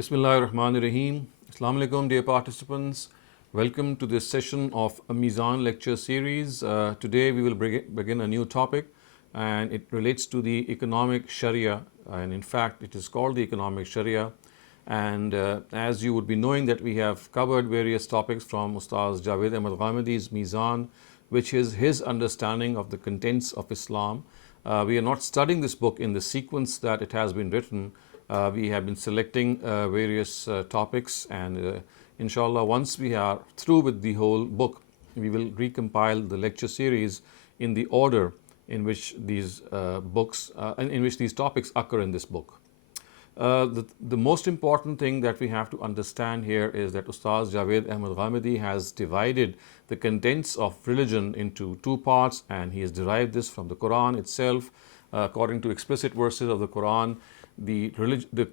Bismillahir Rahmanir Rahim. Assalamu alaikum, dear participants. Welcome to this session of a Meezan lecture series. Today we will begin a new topic, and it relates to the economic Sharia, and in fact it is called the economic Sharia. And as you would be knowing that we have covered various topics from Ustaz Javed Ahmed Ghamidi's Meezan, which is his understanding of the contents of Islam. We are not studying this book in the sequence that it has been written. We have been selecting various topics, and inshallah, once we are through with the whole book, we will recompile the lecture series in the order in which these in which these topics occur in this book. The most important thing that we have to understand here is that Ustaz Javed Ahmed Ghamidi has divided the contents of religion into two parts, and he has derived this from the Quran itself. According to explicit verses of the Quran, the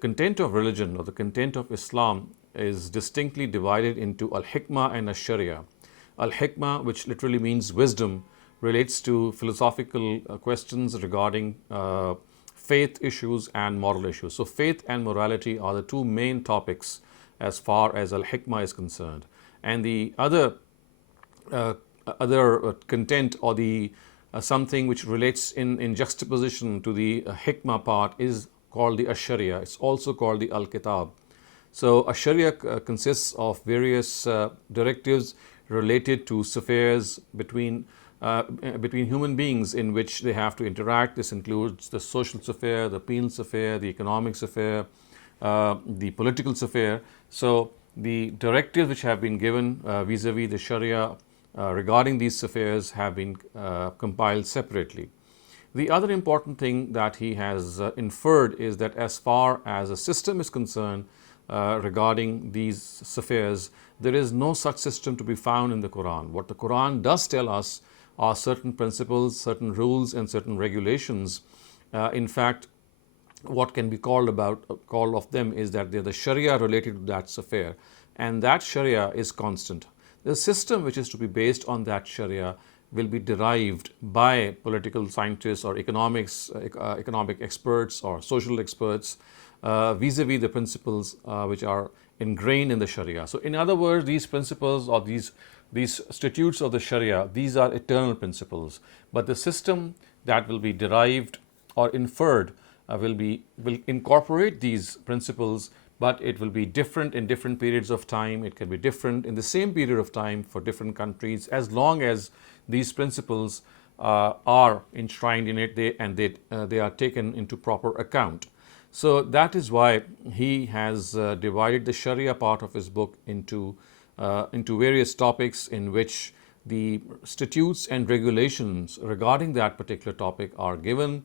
content of religion or the content of Islam is distinctly divided into Al-Hikmah and Al-Shariah. Al-Hikmah, which literally means wisdom, relates to philosophical questions regarding faith issues and moral issues. So faith and morality are the two main topics as far as Al-Hikmah is concerned. And the other content, or the something which relates in juxtaposition to the Hikmah part, is called the Ash-Sharia. It's also called the Al-Kitab. So Ash-Sharia consists of various directives related to affairs between human beings in which they have to interact. This includes the social sphere, the penal sphere, the economic sphere, the political sphere. So the directives which have been given vis-a-vis the Sharia regarding these spheres have been compiled separately. The other important thing that he has inferred is that as far as a system is concerned regarding these spheres, there is no such system to be found in the Quran. What the Quran does tell us are certain principles, certain rules, and certain regulations. In fact, what can be called of them is that they're the Sharia related to that sphere, and that Sharia is constant. The system which is to be based on that Sharia will be derived by political scientists or economic experts or social experts vis-a-vis the principles which are ingrained in the Sharia. So in other words, these principles or these statutes of the Sharia, these are eternal principles, but the system that will be derived or inferred will incorporate these principles, but it will be different in different periods of time. It can be different in the same period of time for different countries, as long as these principles are enshrined in it they are taken into proper account. So that is why he has divided the Sharia part of his book into various topics in which the statutes and regulations regarding that particular topic are given,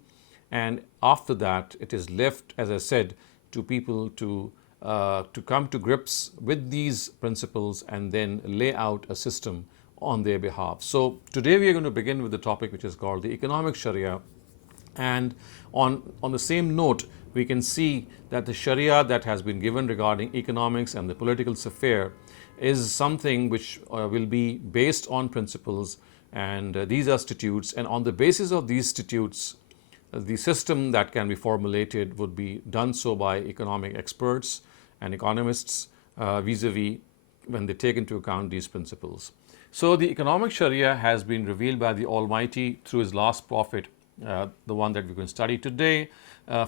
and after that it is left, as I said, to people to come to grips with these principles and then lay out a system on their behalf. So today we are going to begin with the topic which is called the economic Sharia, and on the same note we can see that the Sharia that has been given regarding economics and the political sphere is something which will be based on principles, and these are statutes, and on the basis of these statutes the system that can be formulated would be done so by economic experts and economists vis-a-vis when they take into account these principles. So the economic Sharia has been revealed by the Almighty through His last prophet, the one that we're going to study today,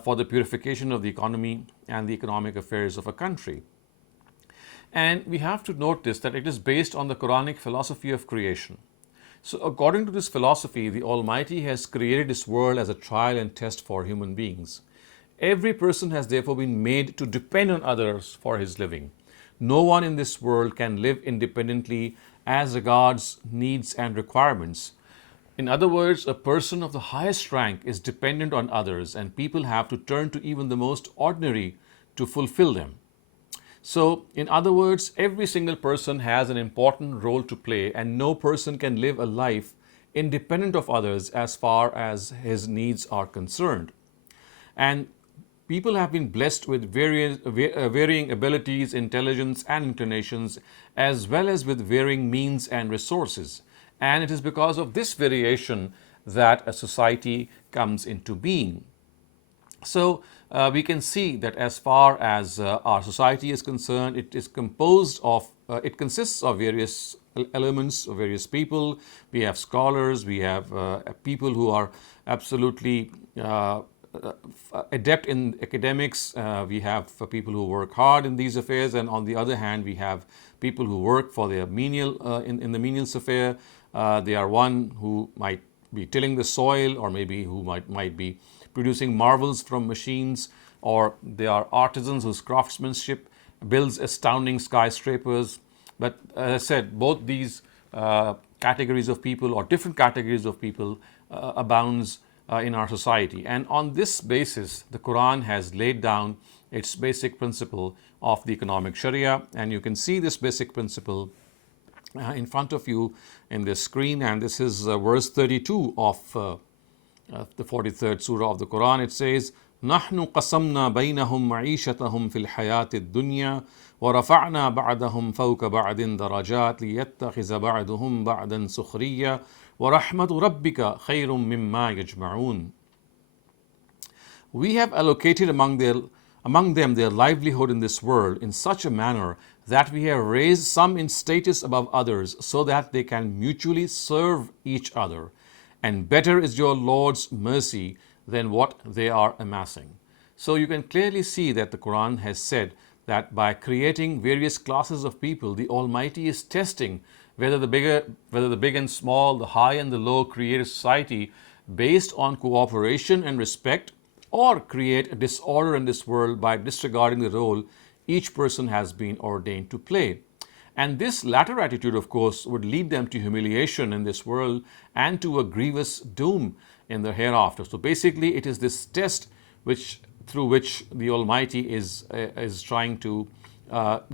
for the purification of the economy and the economic affairs of a country. And we have to note this, that it is based on the Quranic philosophy of creation. So according to this philosophy, the Almighty has created this world as a trial and test for human beings. Every person has therefore been made to depend on others for his living. No one in this world can live independently as regards needs and requirements. In other words, a person of the highest rank is dependent on others, and people have to turn to even the most ordinary to fulfill them. So, in other words, every single person has an important role to play, and no person can live a life independent of others as far as his needs are concerned. And people have been blessed with varying abilities, intelligence, and inclinations, as well as with varying means and resources. And it is because of this variation that a society comes into being. So we can see that as far as our society is concerned, it is composed of, it consists of various elements, of various people. We have scholars, we have people who are absolutely adept in academics, we have people who work hard in these affairs, and on the other hand, we have people who work for their menial, in the menial sphere. They are one who might be tilling the soil, or maybe who might be producing marvels from machines, or they are artisans whose craftsmanship builds astounding skyscrapers. But as I said, both these categories of people, or different categories of people, abounds in our society. And on this basis, the Quran has laid down its basic principle of the economic Sharia. And you can see this basic principle in front of you in this screen. And this is verse 32 of the 43rd surah of the Quran. It says, نحن قسمنا بينهم معيشتهم في الحياة الدنيا ورفعنا بعضهم فوق بعض درجات ليتخذ بعضهم بعضا سخريا وَرَحْمَةُ رَبِّكَ خَيْرٌ مِّمَّا يَجْمَعُونَ. We have allocated among them their livelihood in this world in such a manner that we have raised some in status above others, so that they can mutually serve each other. And better is your Lord's mercy than what they are amassing. So you can clearly see that the Quran has said that by creating various classes of people, the Almighty is testing whether the big and small, the high and the low, create a society based on cooperation and respect, or create a disorder in this world by disregarding the role each person has been ordained to play. And this latter attitude, of course, would lead them to humiliation in this world and to a grievous doom in the hereafter. So basically, it is this test through which the Almighty is trying to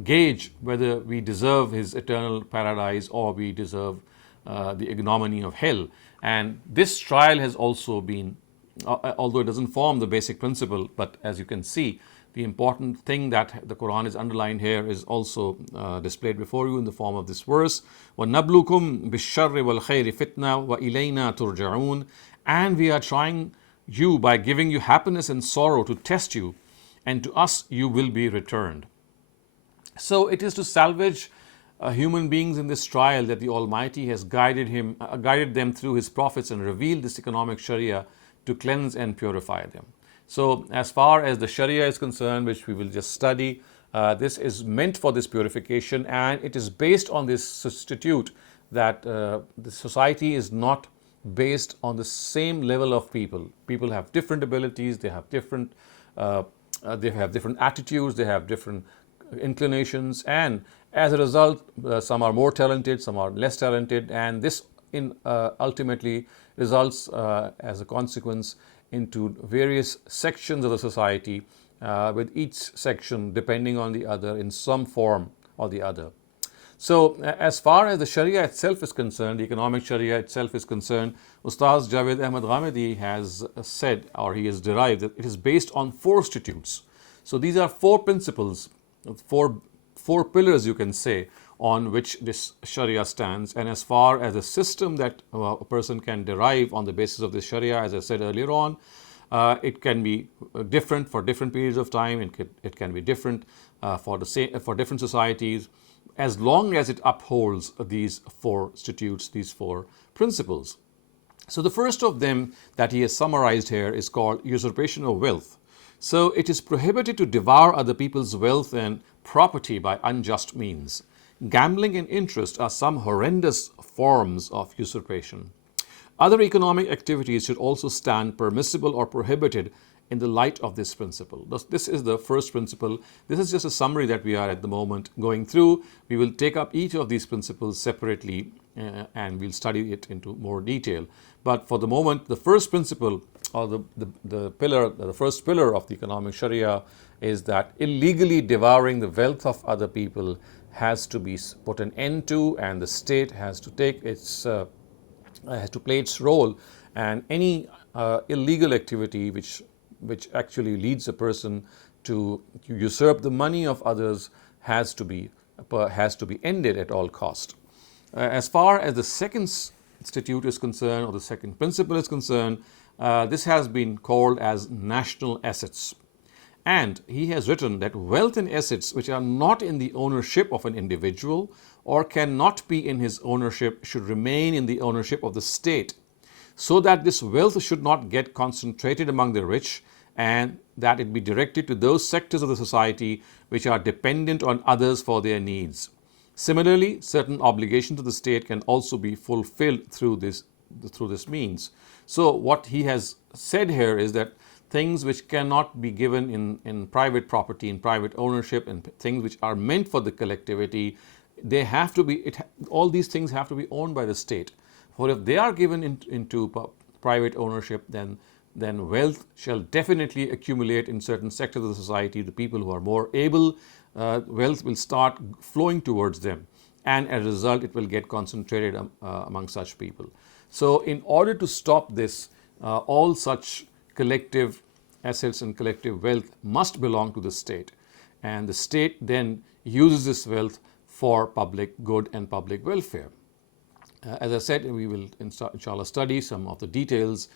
gauge whether we deserve His eternal paradise or we deserve the ignominy of hell. And this trial has also been, although it doesn't form the basic principle, but as you can see, the important thing that the Quran is underlined here is also displayed before you in the form of this verse. وَنَبْلُكُمْ بِالشَّرِّ وَالْخَيْرِ فِتْنَةً وَإِلَيْنَا تُرْجَعُونَ. And we are trying you by giving you happiness and sorrow to test you, and to us you will be returned. So it is to salvage human beings in this trial that the Almighty has guided them through His prophets and revealed this economic Sharia to cleanse and purify them. So as far as the Sharia is concerned, which we will just study, this is meant for this purification, and it is based on this substitute that the society is not based on the same level of people. People have different abilities, they have different attitudes, they have different inclinations, and as a result, some are more talented, some are less talented, and this ultimately results as a consequence into various sections of the society, with each section depending on the other in some form or the other. So as far as the Sharia itself is concerned, the economic Sharia itself is concerned, Ustaz Javed Ahmed Ghamidi has said, or he has derived, that it is based on 4 statutes. So these are 4 principles, four pillars, you can say, on which this Sharia stands. And as far as the system that a person can derive on the basis of this Sharia, as I said earlier on, it can be different for different periods of time. It can be different for different societies, as long as it upholds these 4 statutes, these 4 principles. So the first of them that he has summarized here is called usurpation of wealth. So it is prohibited to devour other people's wealth and property by unjust means. Gambling and interest are some horrendous forms of usurpation. Other economic activities should also stand permissible or prohibited in the light of this principle. This is the first principle. This is just a summary that we are at the moment going through. We will take up each of these principles separately and we'll study it into more detail. But for the moment, the first principle, or the first pillar of the economic Sharia, is that illegally devouring the wealth of other people has to be put an end to, and the state has to take has to play its role. And any illegal activity which actually leads a person to usurp the money of others has to be ended at all cost. As far as the second statute is concerned, or the second principle is concerned, this has been called as national assets. And he has written that wealth and assets which are not in the ownership of an individual or cannot be in his ownership should remain in the ownership of the state, so that this wealth should not get concentrated among the rich and that it be directed to those sectors of the society which are dependent on others for their needs. Similarly, certain obligations to the state can also be fulfilled through this means. So what he has said here is that things which cannot be given in private property, in private ownership, and things which are meant for the collectivity, they have to be, all these things have to be owned by the state. For if they are given into private ownership, then wealth shall definitely accumulate in certain sectors of the society. The people who are more able, wealth will start flowing towards them, and as a result it will get concentrated among such people. So in order to stop this, all such collective assets and collective wealth must belong to the state, and the state then uses this wealth for public good and public welfare. As I said, we will inshallah study some of the details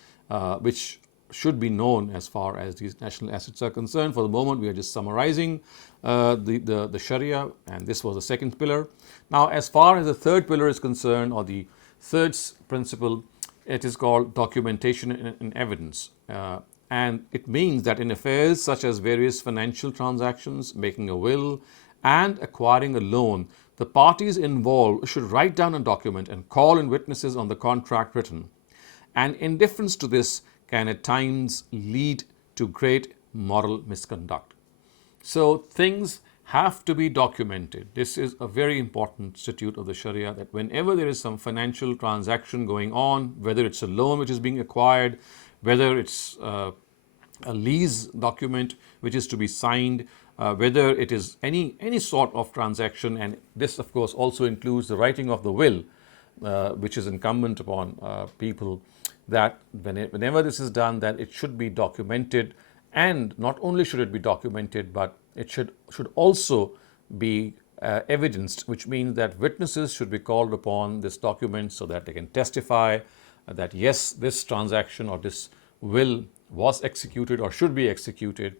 which should be known as far as these national assets are concerned. For the moment, we are just summarizing the Sharia, and this was the second pillar. Now, as far as the third pillar is concerned, or the third principle, it is called documentation and evidence. And it means that in affairs such as various financial transactions, making a will, and acquiring a loan, the parties involved should write down a document and call in witnesses on the contract written. And indifference to this can at times lead to great moral misconduct. So things have to be documented. This is a very important statute of the Sharia, that whenever there is some financial transaction going on, whether it's a loan which is being acquired, whether it's a lease document which is to be signed, whether it is any sort of transaction, and this of course also includes the writing of the will, which is incumbent upon people, that whenever this is done, that it should be documented. And not only should it be documented, but it should also be evidenced, which means that witnesses should be called upon this document so that they can testify that yes, this transaction or this will was executed or should be executed,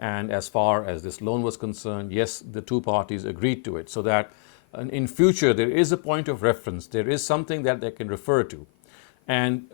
and as far as this loan was concerned, yes, the two parties agreed to it, so that in future there is a point of reference, there is something that they can refer to. And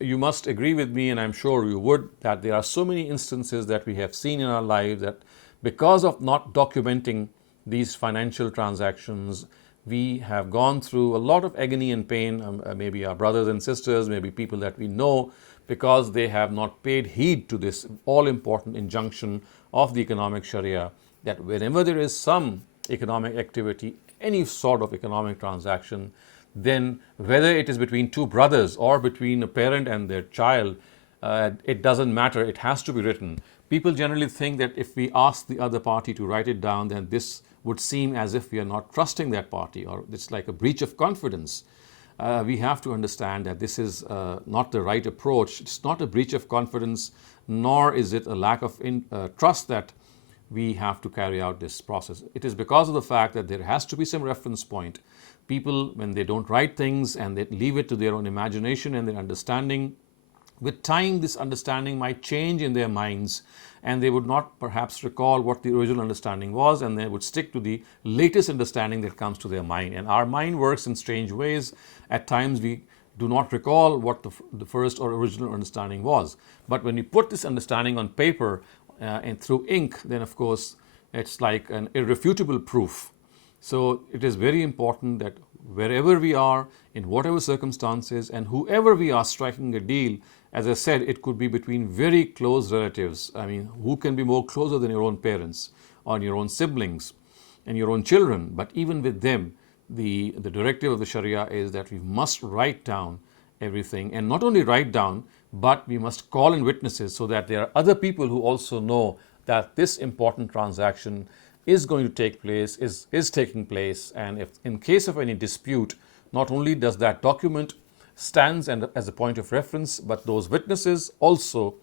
you must agree with me, and I'm sure you would, that there are so many instances that we have seen in our lives that because of not documenting these financial transactions, we have gone through a lot of agony and pain, maybe our brothers and sisters, maybe people that we know, because they have not paid heed to this all-important injunction of the economic Sharia, that whenever there is some economic activity, any sort of economic transaction, then whether it is between two brothers or between a parent and their child, it doesn't matter, it has to be written. People generally think that if we ask the other party to write it down, then this would seem as if we are not trusting that party, or it's like a breach of confidence. We have to understand that this is not the right approach. It's not a breach of confidence, nor is it a lack of trust that we have to carry out this process. It is because of the fact that there has to be some reference point. People, when they don't write things and they leave it to their own imagination and their understanding, with time this understanding might change in their minds, and they would not perhaps recall what the original understanding was, and they would stick to the latest understanding that comes to their mind. And our mind works in strange ways. At times we do not recall what the first or original understanding was. But when you put this understanding on paper and through ink, then of course it's like an irrefutable proof. So it is very important that wherever we are, in whatever circumstances, and whoever we are striking a deal, as I said, it could be between very close relatives. I mean, who can be more closer than your own parents or your own siblings and your own children? But even with them, the directive of the Sharia is that we must write down everything, and not only write down, but we must call in witnesses so that there are other people who also know that this important transaction is going to take place, is taking place. And if in case of any dispute, not only does that document stands and as a point of reference, but those witnesses also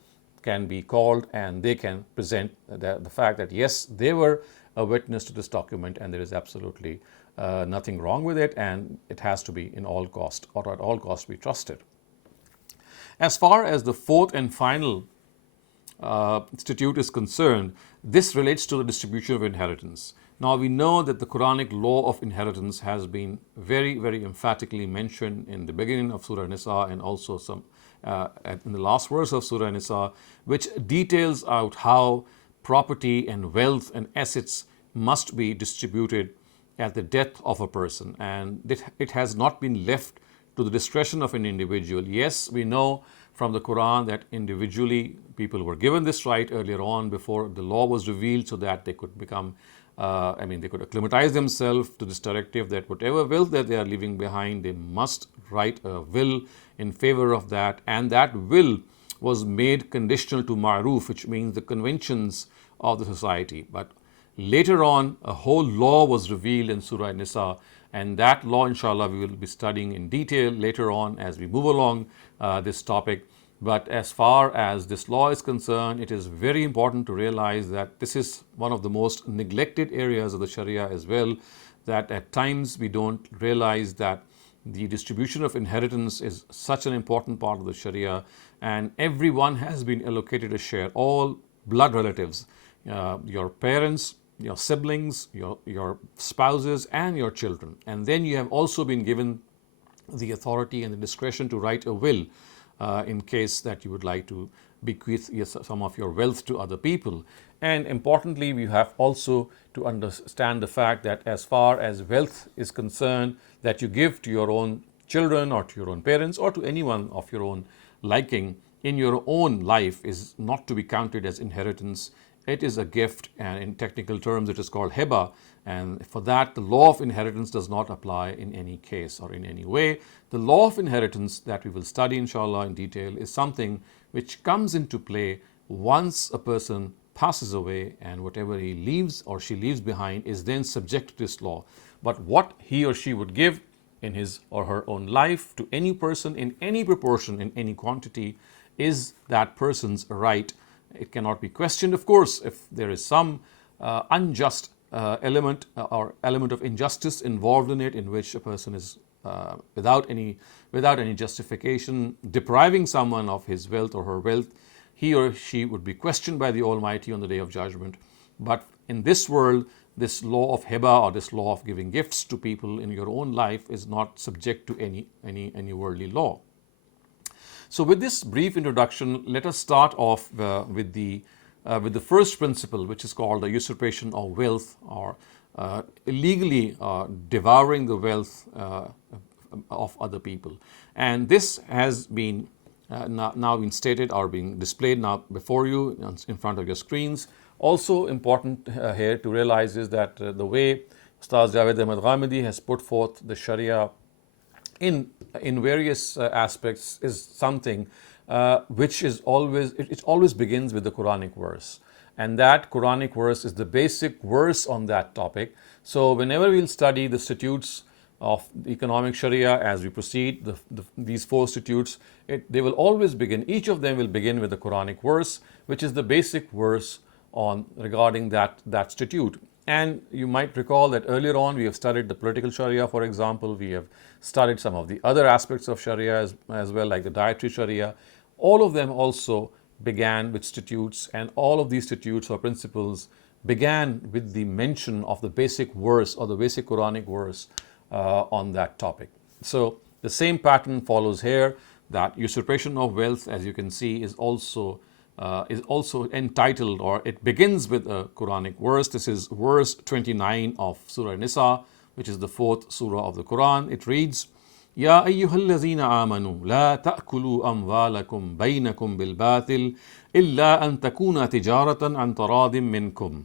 can be called and they can present the fact that yes, they were a witness to this document and there is absolutely nothing wrong with it, and it has to be in all cost, or at all cost be trusted. As far as the fourth and final statute is concerned, this relates to the distribution of inheritance. Now we know that the Quranic law of inheritance has been very, very emphatically mentioned in the beginning of Surah Nisa and also in the last verse of Surah Nisa, which details out how property and wealth and assets must be distributed at the death of a person, and it has not been left to the discretion of an individual. Yes, we know from the Quran that individually people were given this right earlier on before the law was revealed, so that they could become they could acclimatize themselves to this directive that whatever wealth that they are leaving behind, they must write a will in favor of that, and that will was made conditional to ma'ruf, which means the conventions of the society. But later on, a whole law was revealed in Surah Nisa, and that law, inshallah, we will be studying in detail later on as we move along this topic. But as far as this law is concerned, it is very important to realize that this is one of the most neglected areas of the Sharia as well, that at times we don't realize that the distribution of inheritance is such an important part of the Sharia, and everyone has been allocated a share, all blood relatives, your parents, your siblings, your spouses, and your children. And then you have also been given the authority and the discretion to write a will in case that you would like to bequeath some of your wealth to other people. And importantly, we have also to understand the fact that as far as wealth is concerned, that you give to your own children or to your own parents or to anyone of your own liking in your own life is not to be counted as inheritance. It is a gift, and in technical terms it is called heba, and for that the law of inheritance does not apply in any case or in any way. The law of inheritance that we will study inshallah in detail is something which comes into play once a person passes away, and whatever he leaves or she leaves behind is then subject to this law. But what he or she would give in his or her own life to any person in any proportion, in any quantity, is that person's right. It cannot be questioned, of course, if there is some unjust element or element of injustice involved in it, in which a person is without any justification depriving someone of his wealth or her wealth, he or she would be questioned by the Almighty on the Day of Judgment. But in this world, this law of heba or this law of giving gifts to people in your own life is not subject to any worldly law. So with this brief introduction, let us start off with the first principle, which is called the usurpation of wealth, or illegally devouring the wealth of other people. And this has been now been stated or being displayed now before you in front of your screens. Also important here to realize is that the way Ustaz Javed Ahmed Ghamidi has put forth the Sharia in various aspects is something which is always begins with the Quranic verse, and that Quranic verse is the basic verse on that topic. So whenever we'll study the statutes of the economic Sharia as we proceed, these four statutes, they will always begin, each of them will begin with the Quranic verse, which is the basic verse on regarding that statute. And you might recall that earlier on we have studied the political Sharia, for example. We have studied some of the other aspects of Sharia as well, like the dietary Sharia. All of them also began with statutes, and all of these statutes or principles began with the mention of the basic verse or the basic Quranic verse on that topic. So the same pattern follows here, that usurpation of wealth, as you can see, is also entitled, or it begins with a Quranic verse. This is verse 29 of Surah Nisa, which is the fourth surah of the Quran. It reads, Ya ayyuhallazina amanu la ta'kulu amwalakum baynakum bil batil illa an takuna tijaratan an taradim minkum.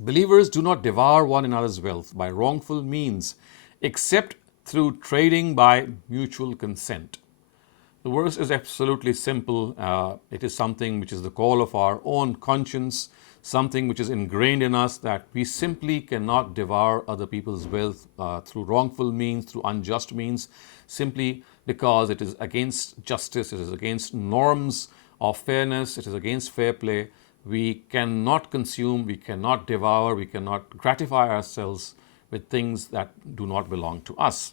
Believers, do not devour one another's wealth by wrongful means, except through trading by mutual consent. The verse is absolutely simple. It is something which is the call of our own conscience, something which is ingrained in us, that we simply cannot devour other people's wealth through wrongful means, through unjust means, simply because it is against justice, it is against norms of fairness, it is against fair play. We cannot consume, we cannot devour, we cannot gratify ourselves with things that do not belong to us.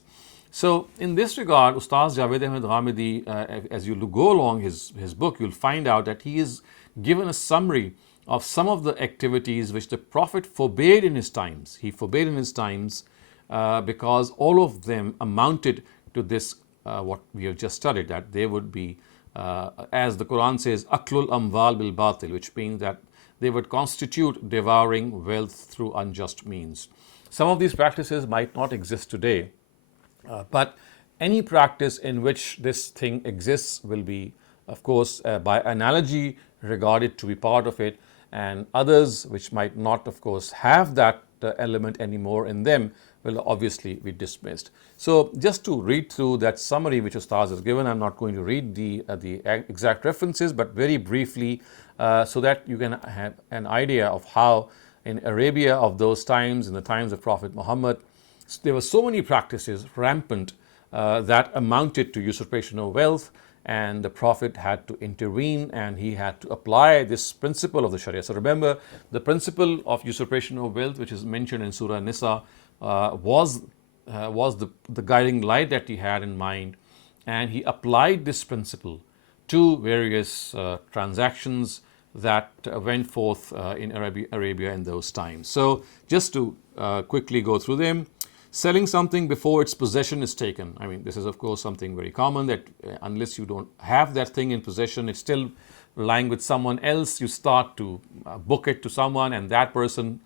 So in this regard, Ustaz Javed Ahmed Ghamidi, as you go along his book, you'll find out that he is given a summary of some of the activities which the Prophet forbade in his times. He forbade in his times because all of them amounted to this, what we have just studied, that they would be, as the Quran says, aklul amwal bil batil, which means that they would constitute devouring wealth through unjust means. Some of these practices might not exist today, but any practice in which this thing exists will be, of course, by analogy, regarded to be part of it, and others which might not, of course, have that element anymore in them will obviously be dismissed. So just to read through that summary which Ustaz has given, I'm not going to read the exact references, but very briefly, so that you can have an idea of how in Arabia of those times, in the times of Prophet Muhammad, there were so many practices rampant that amounted to usurpation of wealth, and the Prophet had to intervene and he had to apply this principle of the Sharia. So remember, the principle of usurpation of wealth, which is mentioned in Surah Nisa, was the guiding light that he had in mind, and he applied this principle to various transactions that went forth in Arabia in those times. So just to quickly go through them. Selling something before its possession is taken. I mean, this is of course something very common, that unless you don't have that thing in possession, it's still lying with someone else, you start to book it to someone, and that person,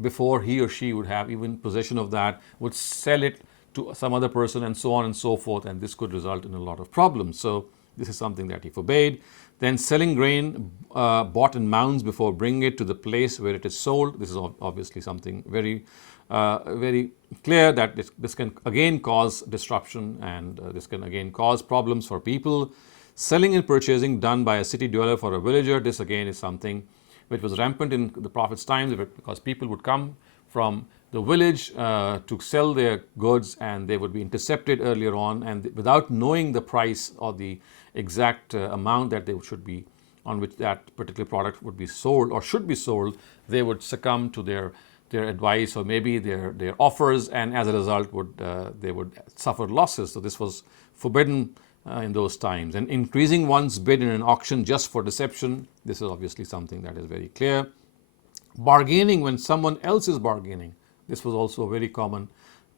before he or she would have even possession of that, would sell it to some other person, and so on and so forth, and this could result in a lot of problems. So this is something that he forbade. Then selling grain bought in mounds before bringing it to the place where it is sold. This is obviously something very clear, that this can again cause disruption, and this can again cause problems for people. Selling and purchasing done by a city dweller for a villager. This again is something which was rampant in the Prophet's times, because people would come from the village to sell their goods, and they would be intercepted earlier on, and without knowing the price or the exact amount that they should be, on which that particular product would be sold or should be sold, they would succumb to their advice or maybe their offers, and as a result they would suffer losses. So this was forbidden in those times. And increasing one's bid in an auction just for deception, this is obviously something that is very clear. Bargaining when someone else is bargaining, this was also a very common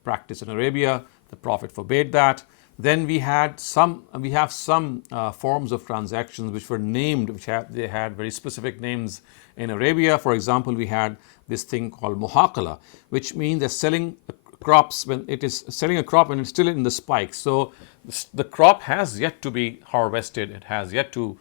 practice in Arabia. The Prophet forbade that. Then we have some forms of transactions which were named, they had very specific names in Arabia. For example, we had this thing called muhaqala, which means that selling crops when it is selling a crop and it's still in the spikes. So the crop has yet to be harvested, it has yet to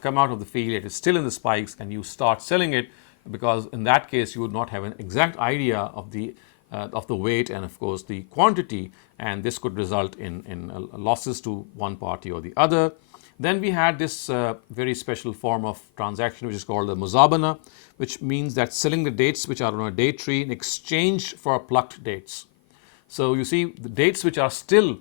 come out of the field, it is still in the spikes, and you start selling it, because in that case you would not have an exact idea of the weight and of course the quantity, and this could result in losses to one party or the other. Then we had this very special form of transaction which is called the muzabana, which means that selling the dates which are on a date tree in exchange for plucked dates. So you see, the dates which are still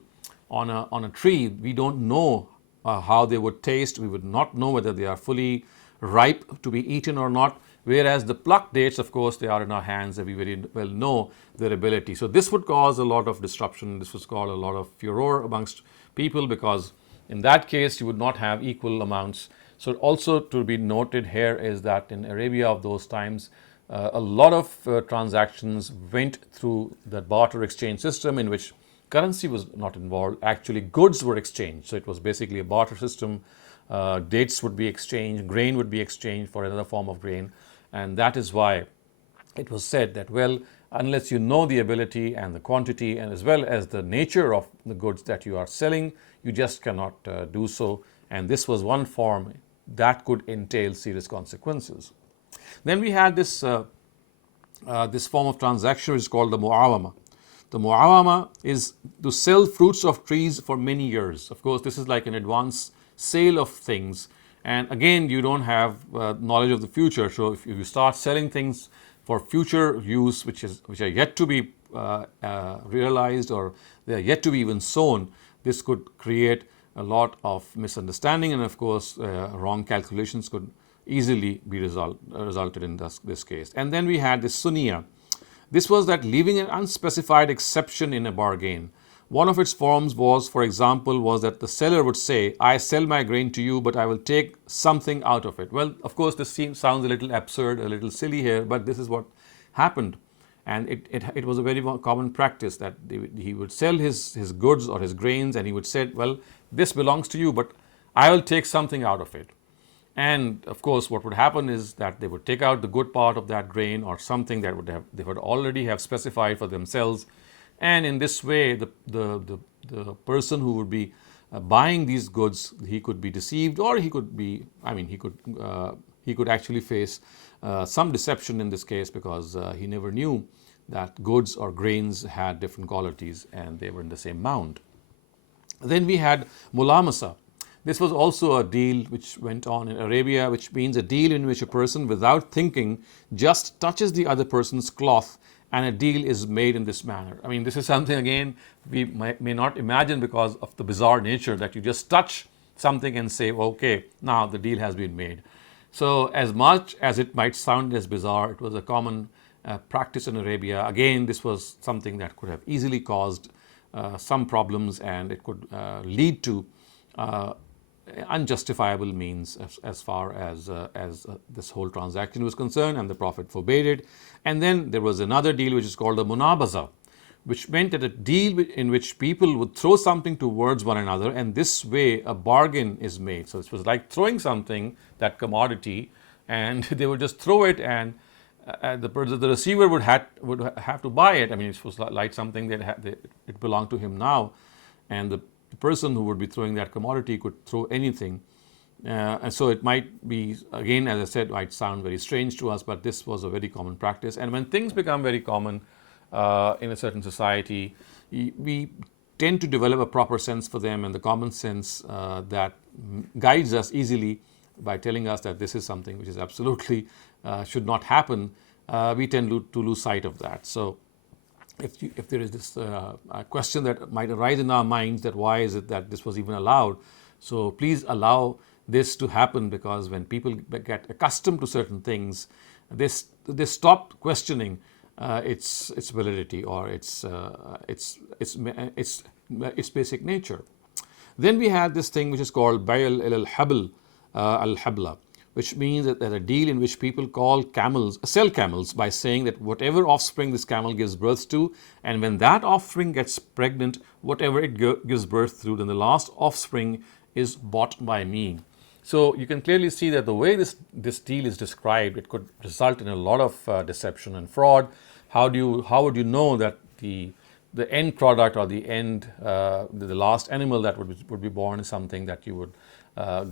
on a tree, we don't know how they would taste, we would not know whether they are fully ripe to be eaten or not. Whereas the plucked dates, of course, they are in our hands and we very well know their ability. So this would cause a lot of disruption. This would cause a lot of furor amongst people, because in that case you would not have equal amounts. So also to be noted here is that in Arabia of those times, a lot of transactions went through the barter exchange system, in which currency was not involved. Actually, goods were exchanged. So it was basically a barter system. Dates would be exchanged, grain would be exchanged for another form of grain. And that is why it was said that, well, unless you know the ability and the quantity and as well as the nature of the goods that you are selling, you just cannot do so. And this was one form that could entail serious consequences. Then we had this form of transaction which is called the muawama. The muawama is to sell fruits of trees for many years. Of course, this is like an advance sale of things. And again, you don't have knowledge of the future. So if you start selling things for future use, which are yet to be realized, or they are yet to be even sown, this could create a lot of misunderstanding, and of course, wrong calculations could easily be resulted in this case. And then we had the sunniya. This was that leaving an unspecified exception in a bargain. One of its forms was, for example, was that the seller would say, I sell my grain to you, but I will take something out of it. Well, of course, this sounds a little absurd, a little silly here, but this is what happened. And it was a very common practice that he would sell his goods or his grains, and he would say, well, this belongs to you, but I will take something out of it. And of course, what would happen is that they would take out the good part of that grain or something that they would already have specified for themselves. And in this way, the person who would be buying these goods, he could be deceived, or he could be, he could actually face some deception in this case, because he never knew that goods or grains had different qualities and they were in the same mound. Then we had mulamasa. This was also a deal which went on in Arabia, which means a deal in which a person, without thinking, just touches the other person's cloth, and a deal is made in this manner. I mean, this is something, again, we may not imagine because of the bizarre nature that you just touch something and say, okay, now the deal has been made. So as much as it might sound as bizarre, it was a common practice in Arabia. Again, this was something that could have easily caused some problems, and it could lead to unjustifiable means as far as this whole transaction was concerned, and the Prophet forbade it. And then there was another deal which is called a munabaza, which meant that a deal in which people would throw something towards one another, and this way a bargain is made. So it was like throwing something, that commodity, and they would just throw it, and the receiver would have to buy it. I mean, it was like something that it belonged to him now, and the person who would be throwing that commodity could throw anything. And so it might be, again, as I said, might sound very strange to us, but this was a very common practice. And when things become very common in a certain society, we tend to develop a proper sense for them, and the common sense that guides us easily by telling us that this is something which is absolutely should not happen, we tend to lose sight of that. So if there is this question that might arise in our minds, that why is it that this was even allowed, so please allow this to happen, because when people get accustomed to certain things, they stop questioning its validity or its basic nature. Then we had this thing which is called bay'al al-habl al-habla, which means that a deal in which people sell camels by saying that whatever offspring this camel gives birth to, and when that offspring gets pregnant, whatever it gives birth to, then the last offspring is bought by me. So you can clearly see that the way this deal is described, it could result in a lot of deception and fraud. How would you know that the end product or the last animal that would be born is something that you would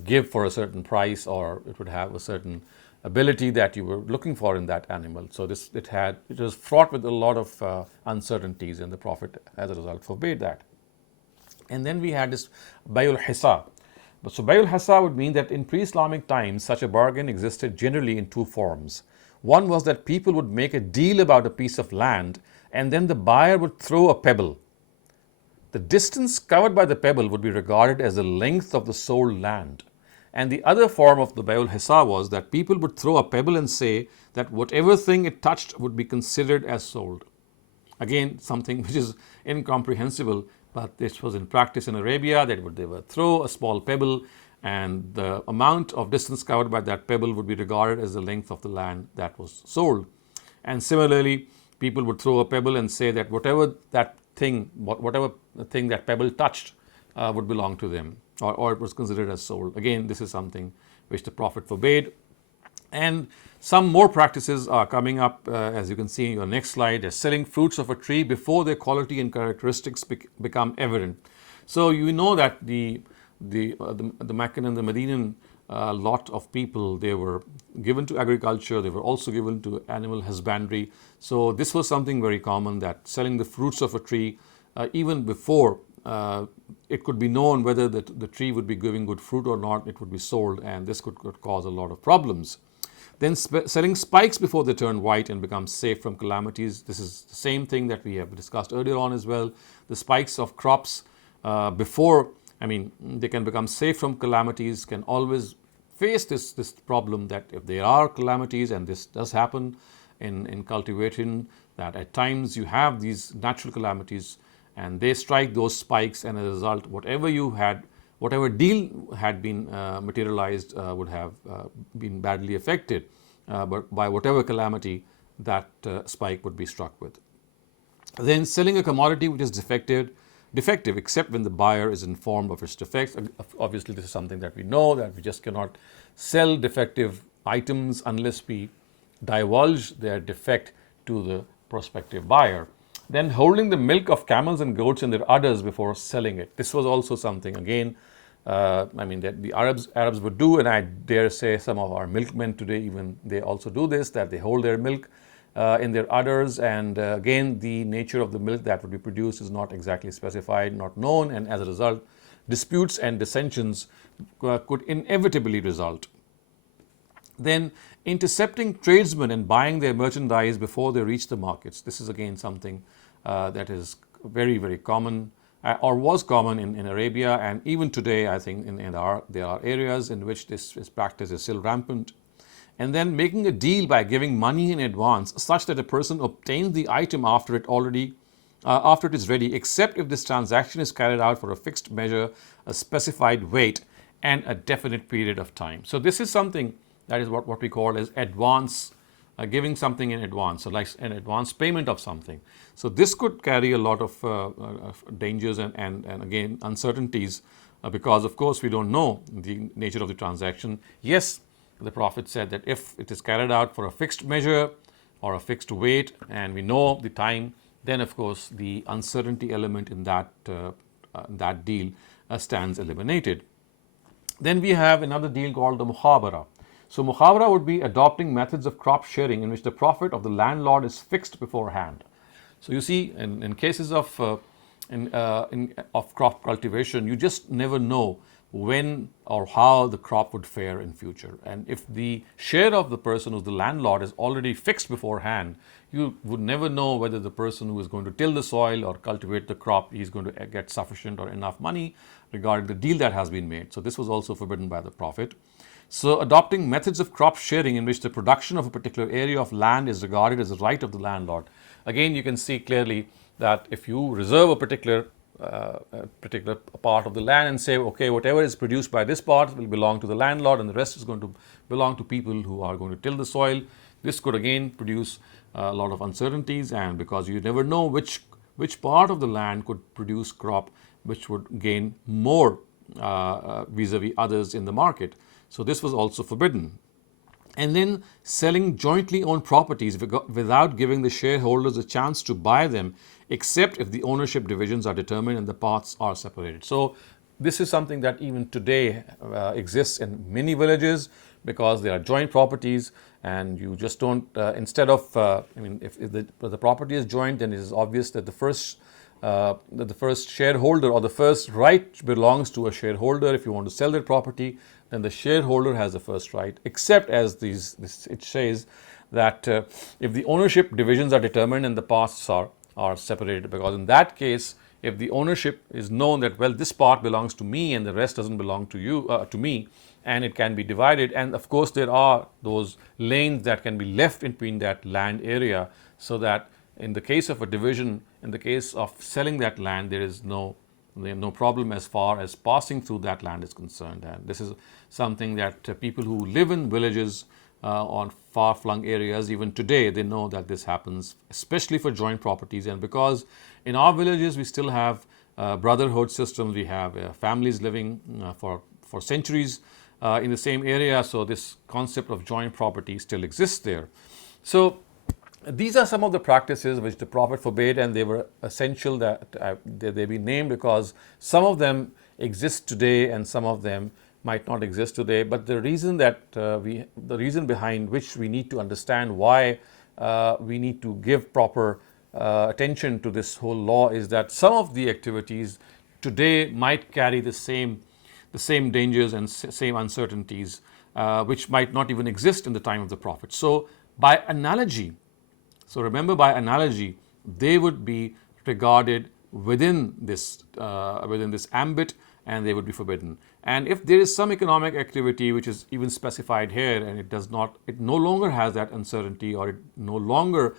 give for a certain price, or it would have a certain ability that you were looking for in that animal. So it was fraught with a lot of uncertainties, and the Prophet as a result forbade that. And then we had this bay'ul hisa. So bay'ul hisa would mean that in pre-Islamic times, such a bargain existed generally in two forms. One was that people would make a deal about a piece of land, and then the buyer would throw a pebble. The distance covered by the pebble would be regarded as the length of the sold land. And the other form of the bay'ul hisa was that people would throw a pebble and say that whatever thing it touched would be considered as sold. Again, something which is incomprehensible, but this was in practice in Arabia. They would throw a small pebble, and the amount of distance covered by that pebble would be regarded as the length of the land that was sold. And similarly, people would throw a pebble and say that whatever thing that pebble touched would belong to them, or it was considered as sold. Again, this is something which the Prophet forbade. And some more practices are coming up, as you can see in your next slide, as selling fruits of a tree before their quality and characteristics become evident. So you know that the Meccan and the Medinan lot of people, they were given to agriculture, they were also given to animal husbandry. So this was something very common, that selling the fruits of a tree even before it could be known whether the tree would be giving good fruit or not, it would be sold, and this could cause a lot of problems. Then selling spikes before they turn white and become safe from calamities. This is the same thing that we have discussed earlier on as well. The spikes of crops they can become safe from calamities, can always face this problem that if there are calamities, and this does happen in cultivation, that at times you have these natural calamities, and they strike those spikes, and as a result, whatever deal had been materialized would have been badly affected but by whatever calamity that spike would be struck with. Then selling a commodity which is defective except when the buyer is informed of its defects. Obviously, this is something that we know, that we just cannot sell defective items unless we divulge their defect to the prospective buyer. Then holding the milk of camels and goats in their udders before selling it. This was also something, again, that the Arabs would do, and I dare say some of our milkmen today, even they also do this, that they hold their milk in their udders, and again, the nature of the milk that would be produced is not exactly specified, not known, and as a result, disputes and dissensions could inevitably result. Then intercepting tradesmen and buying their merchandise before they reach the markets. This is again something that is very, very common, or was common in Arabia, and even today I think there are areas in which this practice is still rampant. And then making a deal by giving money in advance such that a person obtains the item after it is ready, except if this transaction is carried out for a fixed measure, a specified weight, and a definite period of time. So this is something that is what we call as advance, giving something in advance, so like an advance payment of something. So this could carry a lot of dangers and again uncertainties because of course we don't know the nature of the transaction. Yes, the Prophet said that if it is carried out for a fixed measure or a fixed weight and we know the time, then of course the uncertainty element in that deal stands eliminated. Then we have another deal called the muhabara. So muhabara would be adopting methods of crop sharing in which the profit of the landlord is fixed beforehand. So you see, in cases of crop cultivation, you just never know when or how the crop would fare in future. And if the share of the person who's the landlord is already fixed beforehand, you would never know whether the person who is going to till the soil or cultivate the crop is going to get sufficient or enough money regarding the deal that has been made. So this was also forbidden by the Prophet. So adopting methods of crop sharing in which the production of a particular area of land is regarded as a right of the landlord. Again, you can see clearly that if you reserve a particular part of the land and say, okay, whatever is produced by this part will belong to the landlord and the rest is going to belong to people who are going to till the soil, this could again produce a lot of uncertainties, and because you never know which part of the land could produce crop which would gain more vis-a-vis others in the market. So this was also forbidden. And then selling jointly owned properties without giving the shareholders a chance to buy them, except if the ownership divisions are determined and the parts are separated. So this is something that even today exists in many villages because there are joint properties, and you just don't, instead of, if the property is joint, then it is obvious that the first shareholder or the first right belongs to a shareholder. If you want to sell that property, then the shareholder has the first right, except as it says that if the ownership divisions are determined and the parts are separated, because in that case, if the ownership is known that, well, this part belongs to me and the rest doesn't belong to you, to me, and it can be divided, and of course there are those lanes that can be left in between that land area, so that in the case of a division, in the case of selling that land, there is no problem as far as passing through that land is concerned. And this is something that people who live in villages on far-flung areas, even today, they know that this happens, especially for joint properties. And because in our villages we still have brotherhood systems, we have families living for centuries in the same area, so this concept of joint property still exists there. So these are some of the practices which the Prophet forbade, and they were essential that they be named because some of them exist today and some of them might not exist today. But the reason behind which we need to understand why we need to give proper attention to this whole law is that some of the activities today might carry the same dangers and same uncertainties which might not even exist in the time of the Prophet. So by analogy, they would be regarded within this ambit, and they would be forbidden. And if there is some economic activity which is even specified here, and it no longer has that uncertainty, or it no longer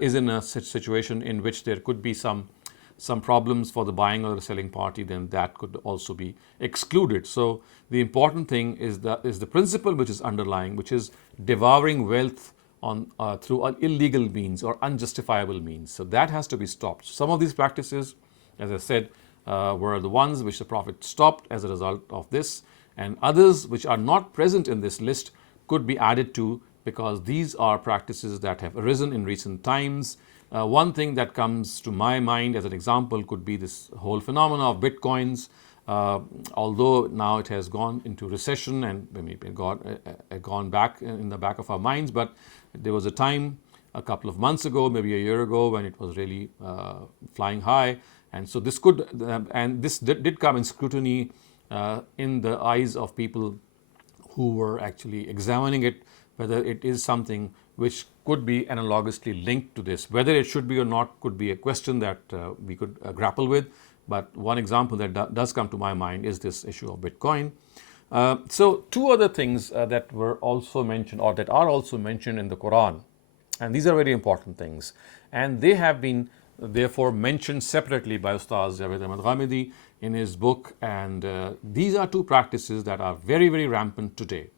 is in a situation in which there could be some some problems for the buying or the selling party, then that could also be excluded. So the important thing is the principle which is underlying, which is devouring wealth on through illegal means or unjustifiable means. So that has to be stopped. Some of these practices, as I said, were the ones which the Prophet stopped as a result of this, and others which are not present in this list could be added to, because these are practices that have arisen in recent times. One thing that comes to my mind as an example could be this whole phenomena of bitcoins. Although now it has gone into recession and maybe gone back in the back of our minds, but there was a time a couple of months ago, maybe a year ago, when it was really flying high. And so this could, and this did come in scrutiny in the eyes of people who were actually examining it, whether it is something which could be analogously linked to this. Whether it should be or not could be a question that we could grapple with. But one example that does come to my mind is this issue of Bitcoin. So two other things that were also mentioned, or that are also mentioned in the Quran, and these are very important things, and they have been therefore mentioned separately by Ustaz Javed Ghamidi in his book, and these are two practices that are very, very rampant today.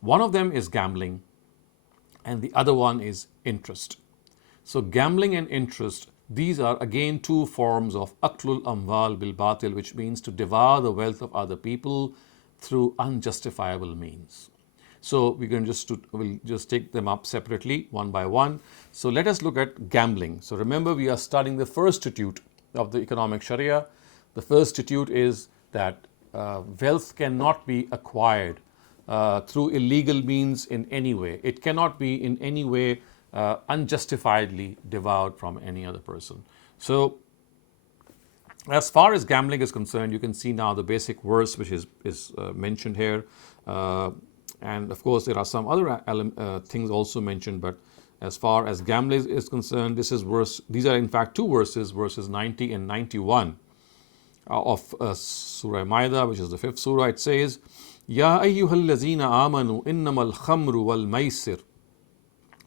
One of them is gambling, and the other one is interest. So gambling and interest, these are again two forms of aklul amwal bil batil, which means to devour the wealth of other people through unjustifiable means. So we'll just take them up separately, one by one. So let us look at gambling. So remember, we are studying the first statute of the economic Sharia. The first statute is that wealth cannot be acquired through illegal means in any way. It cannot be in any way unjustifiedly devoured from any other person. So as far as gambling is concerned, you can see now the basic verse which is mentioned here. And of course, there are some other things also mentioned, but as far as gambling is concerned, these are in fact two verses, verses 90 and 91 of Surah Ma'idah, which is the 5th surah. It says, Ya ayyuhal lazina amanu innamal khamru wal maisir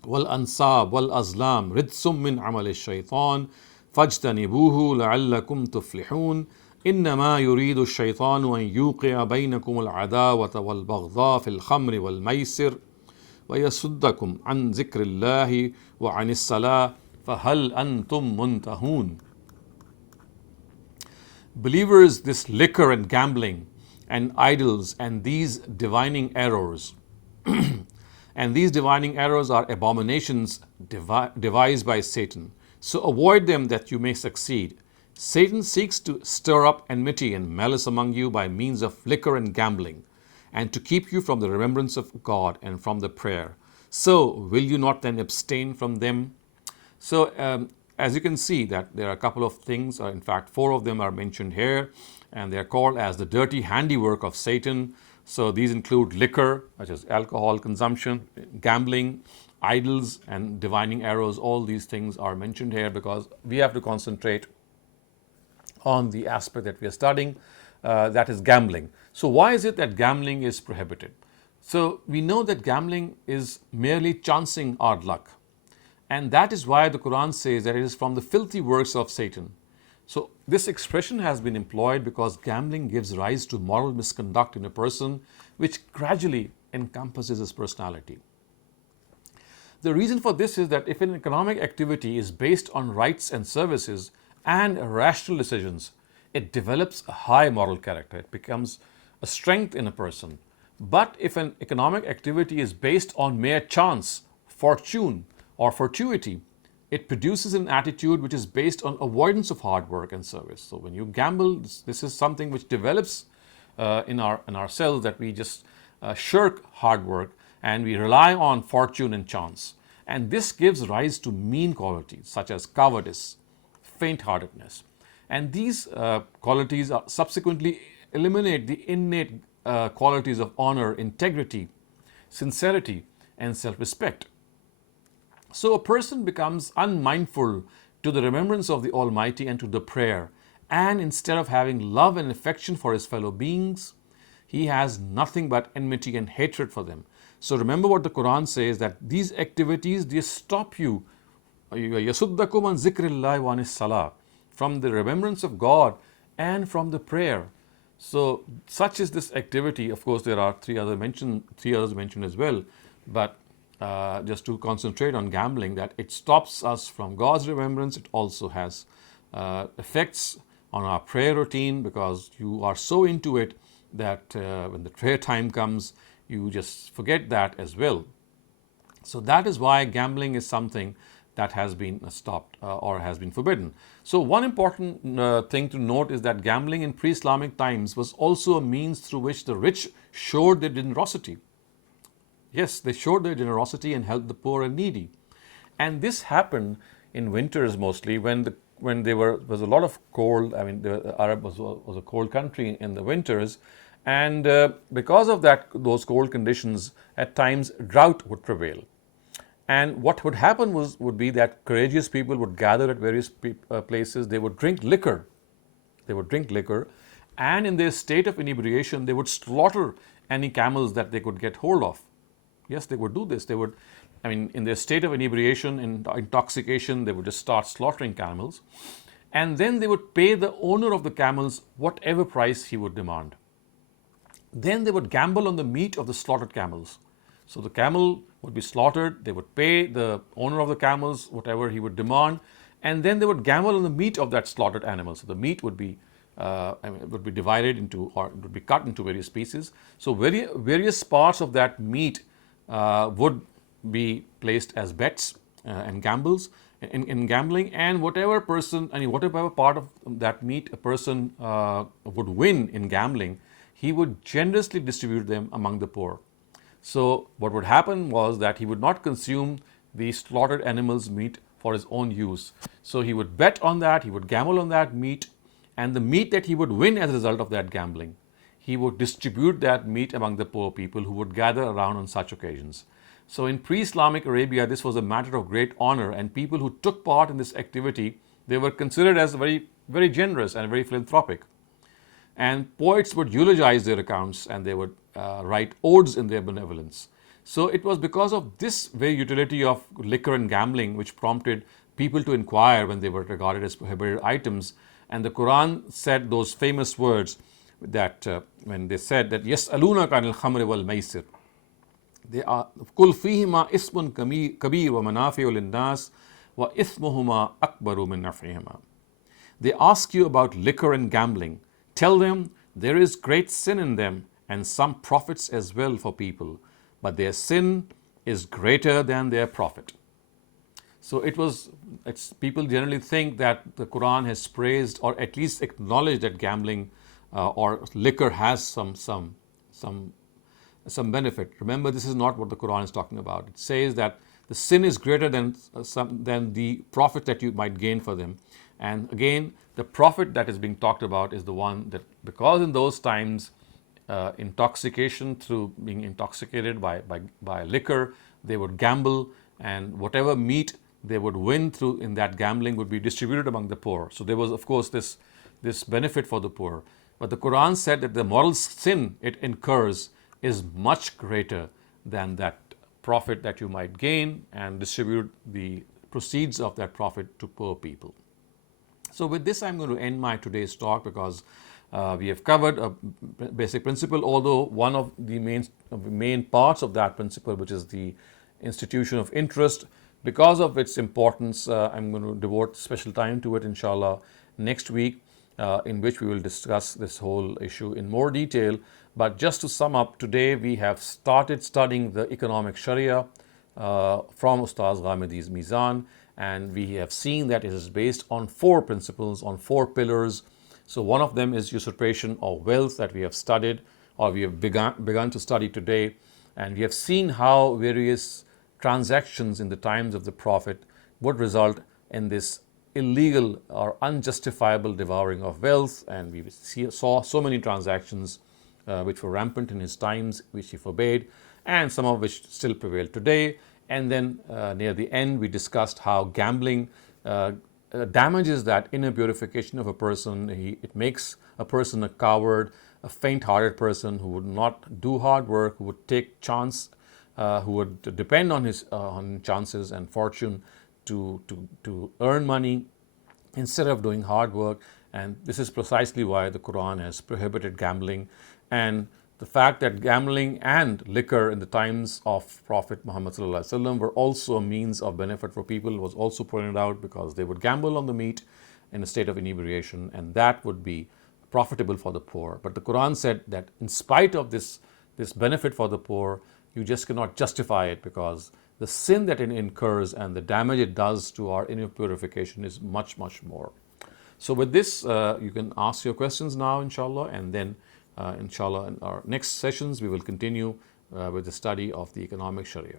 wal ansab wal azlam ridsum min amal shaytan fajtanibuhu la'allakum tuflihun. إنما يريد الشيطان أن يوقع بينكم العداوة والبغضاء في الخمر والميسر ويصدكم عن ذكر الله وعن الصلاة فهل أنتم منتهون. Believers, this liquor and gambling and idols and these divining errors and these divining errors are abominations devised by Satan. So avoid them that you may succeed. Satan seeks to stir up enmity and malice among you by means of liquor and gambling, and to keep you from the remembrance of God and from the prayer. So will you not then abstain from them? So as you can see that there are a couple of things, in fact 4 of them are mentioned here, and they are called as the dirty handiwork of Satan. So these include liquor, such as alcohol consumption, gambling, idols, and divining arrows. All these things are mentioned here because we have to concentrate on the aspect that we are studying, that is gambling. So why is it that gambling is prohibited? So we know that gambling is merely chancing our luck, and that is why the Quran says that it is from the filthy works of Satan. So this expression has been employed because gambling gives rise to moral misconduct in a person, which gradually encompasses his personality. The reason for this is that if an economic activity is based on rights and services and rational decisions, it develops a high moral character. It becomes a strength in a person. But if an economic activity is based on mere chance, fortune, or fortuity, it produces an attitude which is based on avoidance of hard work and service. So when you gamble, this is something which develops in ourselves, that we just shirk hard work and we rely on fortune and chance. And this gives rise to mean qualities such as cowardice, faint-heartedness, and these qualities subsequently eliminate the innate qualities of honor, integrity, sincerity, and self-respect. So a person becomes unmindful to the remembrance of the Almighty and to the prayer, and instead of having love and affection for his fellow beings, he has nothing but enmity and hatred for them. So remember what the Quran says, that these activities, they stop you. يَصُدَّكُمْ عَنْ ذِكْرِ اللَّهِ وَعَنِ الصَّلَاةِ. from the remembrance of God and from the prayer. So such is this activity. Of course, there are three others mentioned as well, but just to concentrate on gambling, that it stops us from God's remembrance. It also has effects on our prayer routine, because you are so into it that when the prayer time comes, you just forget that as well. So that is why gambling is something that has been stopped or has been forbidden. So one important thing to note is that gambling in pre-Islamic times was also a means through which the rich showed their generosity. Yes, they showed their generosity and helped the poor and needy. And this happened in winters mostly, when there was a lot of cold. I mean, Arab was a cold country in the winters, and because of those cold conditions, at times drought would prevail. And what would happen would be that courageous people would gather at various places. They would drink liquor. And in their state of inebriation, they would slaughter any camels that they could get hold of. Yes, they would do this. In their state of inebriation and intoxication, they would just start slaughtering camels. And then they would pay the owner of the camels whatever price he would demand. Then they would gamble on the meat of the slaughtered camels. So the camel would be slaughtered, they would pay the owner of the camels whatever he would demand, and then they would gamble on the meat of that slaughtered animal. So the meat would be divided into, or would be cut into various pieces. So various parts of that meat would be placed as bets and gambles in gambling, and whatever part of that meat a person would win in gambling, he would generously distribute them among the poor. So what would happen was that he would not consume the slaughtered animal's meat for his own use. So he would bet on that, he would gamble on that meat, and the meat that he would win as a result of that gambling, he would distribute that meat among the poor people who would gather around on such occasions. So in pre-Islamic Arabia, this was a matter of great honor, and people who took part in this activity, they were considered as very, very generous and very philanthropic. And poets would eulogize their accounts, and they would write odes in their benevolence. So it was because of this very utility of liquor and gambling which prompted people to inquire when they were regarded as prohibited items. And the Quran said those famous words that when they said that يَسْأَلُونَكَ عَنِ الْخَمْرِ وَالْمَيْسِرِ, they are قُلْ فِيهِمَا إِثْمٌ كَبِيرٌ وَمَنَافِعُ لِلنَّاسِ وَإِثْمُهُمَا أَكْبَرُ مِنْ نَفْعِهِمَا. They ask you about liquor and gambling. Tell them there is great sin in them and some profits as well for people, but their sin is greater than their profit. So people generally think that the Quran has praised or at least acknowledged that gambling or liquor has some benefit. Remember, this is not what the Quran is talking about. It says that the sin is greater than the profit that you might gain for them. And again, the profit that is being talked about is the one that, because in those times, intoxication, through being intoxicated by liquor, they would gamble, and whatever meat they would win through in that gambling would be distributed among the poor. So there was, of course, this benefit for the poor. But the Quran said that the moral sin it incurs is much greater than that profit that you might gain and distribute the proceeds of that profit to poor people. So with this, I'm going to end my today's talk, because we have covered a basic principle, although one of the main parts of that principle, which is the institution of interest, because of its importance, I'm going to devote special time to it, inshallah, next week, in which we will discuss this whole issue in more detail. But just to sum up, today we have started studying the economic Sharia from Ustaz Ghamidi's Meezan, and we have seen that it is based on 4 principles, on 4 pillars. So one of them is usurpation of wealth that we have studied, or we have begun to study today, and we have seen how various transactions in the times of the Prophet would result in this illegal or unjustifiable devouring of wealth, and we saw so many transactions which were rampant in his times, which he forbade, and some of which still prevail today. And then near the end, we discussed how gambling damages that inner purification of a person. It makes a person a coward, a faint-hearted person who would not do hard work, who would take chance, who would depend on his on chances and fortune to earn money. instead of doing hard work. And this is precisely why the Quran has prohibited gambling. And the fact that gambling and liquor in the times of Prophet Muhammad ﷺ were also a means of benefit for people was also pointed out, because they would gamble on the meat in a state of inebriation, and that would be profitable for the poor. But the Quran said that in spite of this benefit for the poor, you just cannot justify it, because the sin that it incurs and the damage it does to our inner purification is much, much more. So with this, you can ask your questions now, inshallah, and then inshallah in our next sessions we will continue with the study of the economic Sharia.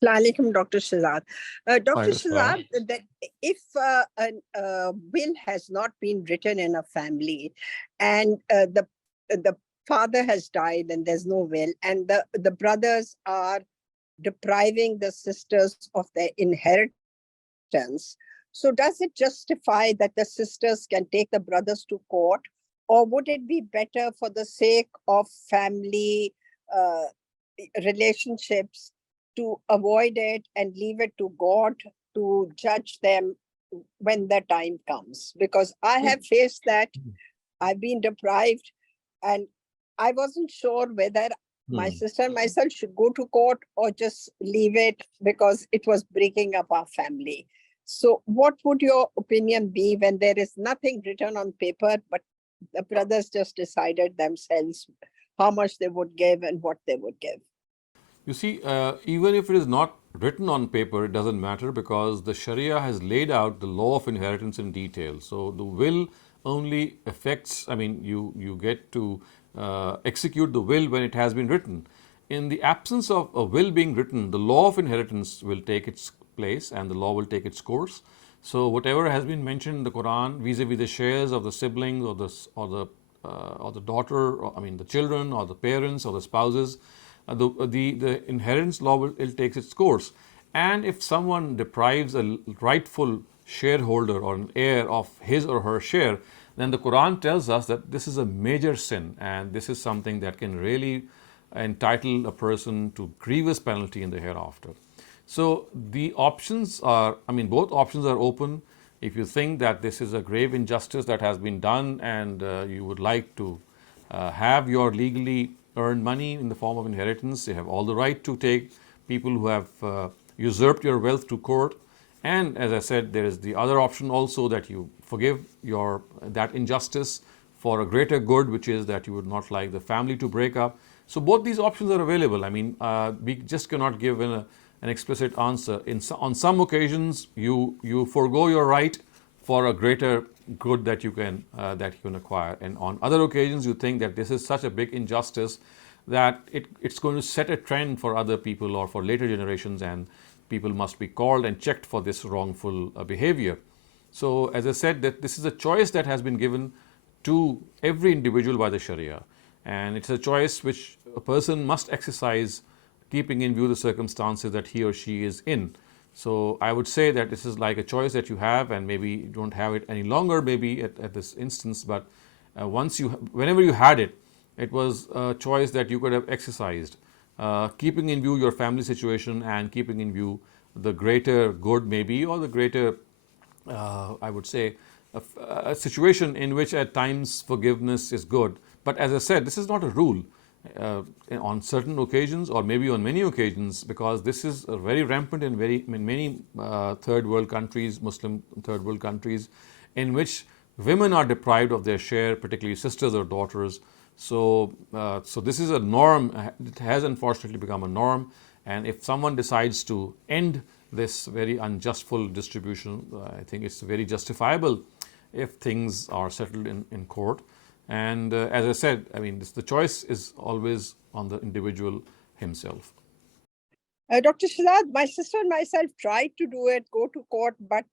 Assalamu alaikum, Dr. Shehzad. Dr. Alaikum salam. Shehzad, that if a will has not been written in a family, and the father has died and there's no will, and the brothers are depriving the sisters of their inheritance, so does it justify that the sisters can take the brothers to court, or would it be better, for the sake of family relationships, to avoid it and leave it to God to judge them when the time comes? Because I have faced that. I've been deprived, and I wasn't sure whether my sister and myself should go to court or just leave it, because it was breaking up our family. So what would your opinion be when there is nothing written on paper, but the brothers just decided themselves how much they would give and what they would give? You see, even if it is not written on paper, it doesn't matter, because the Sharia has laid out the law of inheritance in detail. So the will only affects, you get to execute the will when it has been written. In the absence of a will being written, the law of inheritance will take its place and the law will take its course. So whatever has been mentioned in the Quran vis-a-vis the shares of the siblings or the daughter, or, the children or the parents or the spouses, the inheritance law will take its course. And if someone deprives a rightful shareholder or an heir of his or her share, then the Quran tells us that this is a major sin, and this is something that can really entitle a person to grievous penalty in the hereafter. So the options are, both options are open. If you think that this is a grave injustice that has been done, and you would like to have your legally earned money in the form of inheritance, you have all the right to take people who have usurped your wealth to court. And as I said, there is the other option also, that you forgive that injustice for a greater good, which is that you would not like the family to break up. So both these options are available. We just cannot give an explicit answer. On some occasions, you forego your right for a greater good that you can acquire, and on other occasions you think that this is such a big injustice that it's going to set a trend for other people or for later generations, and people must be called and checked for this wrongful behavior. So as I said, that this is a choice that has been given to every individual by the Sharia, and it's a choice which a person must exercise, keeping in view the circumstances that he or she is in. So I would say that this is like a choice that you have, and maybe you don't have it any longer, maybe at this instance, but whenever you had it, it was a choice that you could have exercised, keeping in view your family situation and keeping in view the greater good maybe, or the greater, I would say, a situation in which at times forgiveness is good. But as I said, this is not a rule. On certain occasions, or maybe on many occasions, because this is very rampant in many third world countries, Muslim third world countries, in which women are deprived of their share, particularly sisters or daughters. So this is a norm. It has unfortunately become a norm, and if someone decides to end this very unjustful distribution, I think it's very justifiable if things are settled in court. And as I said, the choice is always on the individual himself. Dr. Shehzad, my sister and myself tried to do it, go to court, but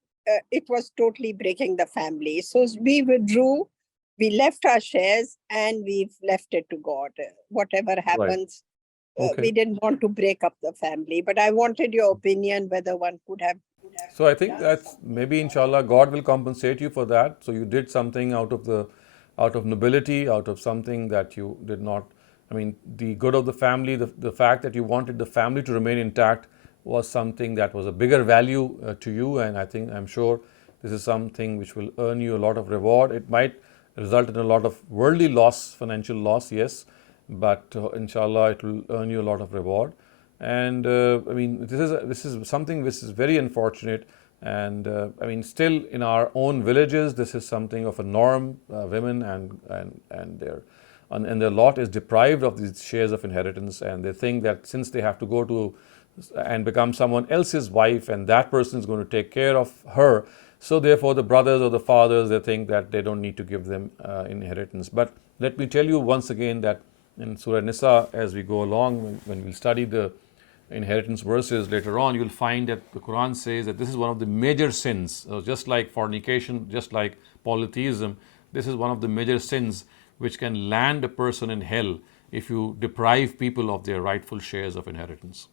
it was totally breaking the family. So we withdrew, we left our shares, and we've left it to God. Whatever happens, Okay. we didn't want to break up the family. But I wanted your opinion whether one could have. So I think that's maybe, inshallah, God will compensate you for that. So you did something out of nobility, out of something that you did not. The good of the family, the fact that you wanted the family to remain intact was something that was a bigger value to you, and I'm sure This is something which will earn you a lot of reward. It might result in a lot of worldly loss, financial loss, yes, but inshallah it will earn you a lot of reward. And I mean, this is something which is very unfortunate. And I mean, still in our own villages, this is something of a norm. Women and their lot is deprived of these shares of inheritance, and they think that since they have to go to and become someone else's wife, and that person is going to take care of her, so therefore the brothers or the fathers, they think that they don't need to give them inheritance. But let me tell you once again that in Surah Nisa, as we go along, when we study the inheritance verses later on, you'll find that the Quran says that this is one of the major sins. Just like fornication, just like polytheism, this is one of the major sins which can land a person in hell if you deprive people of their rightful shares of inheritance.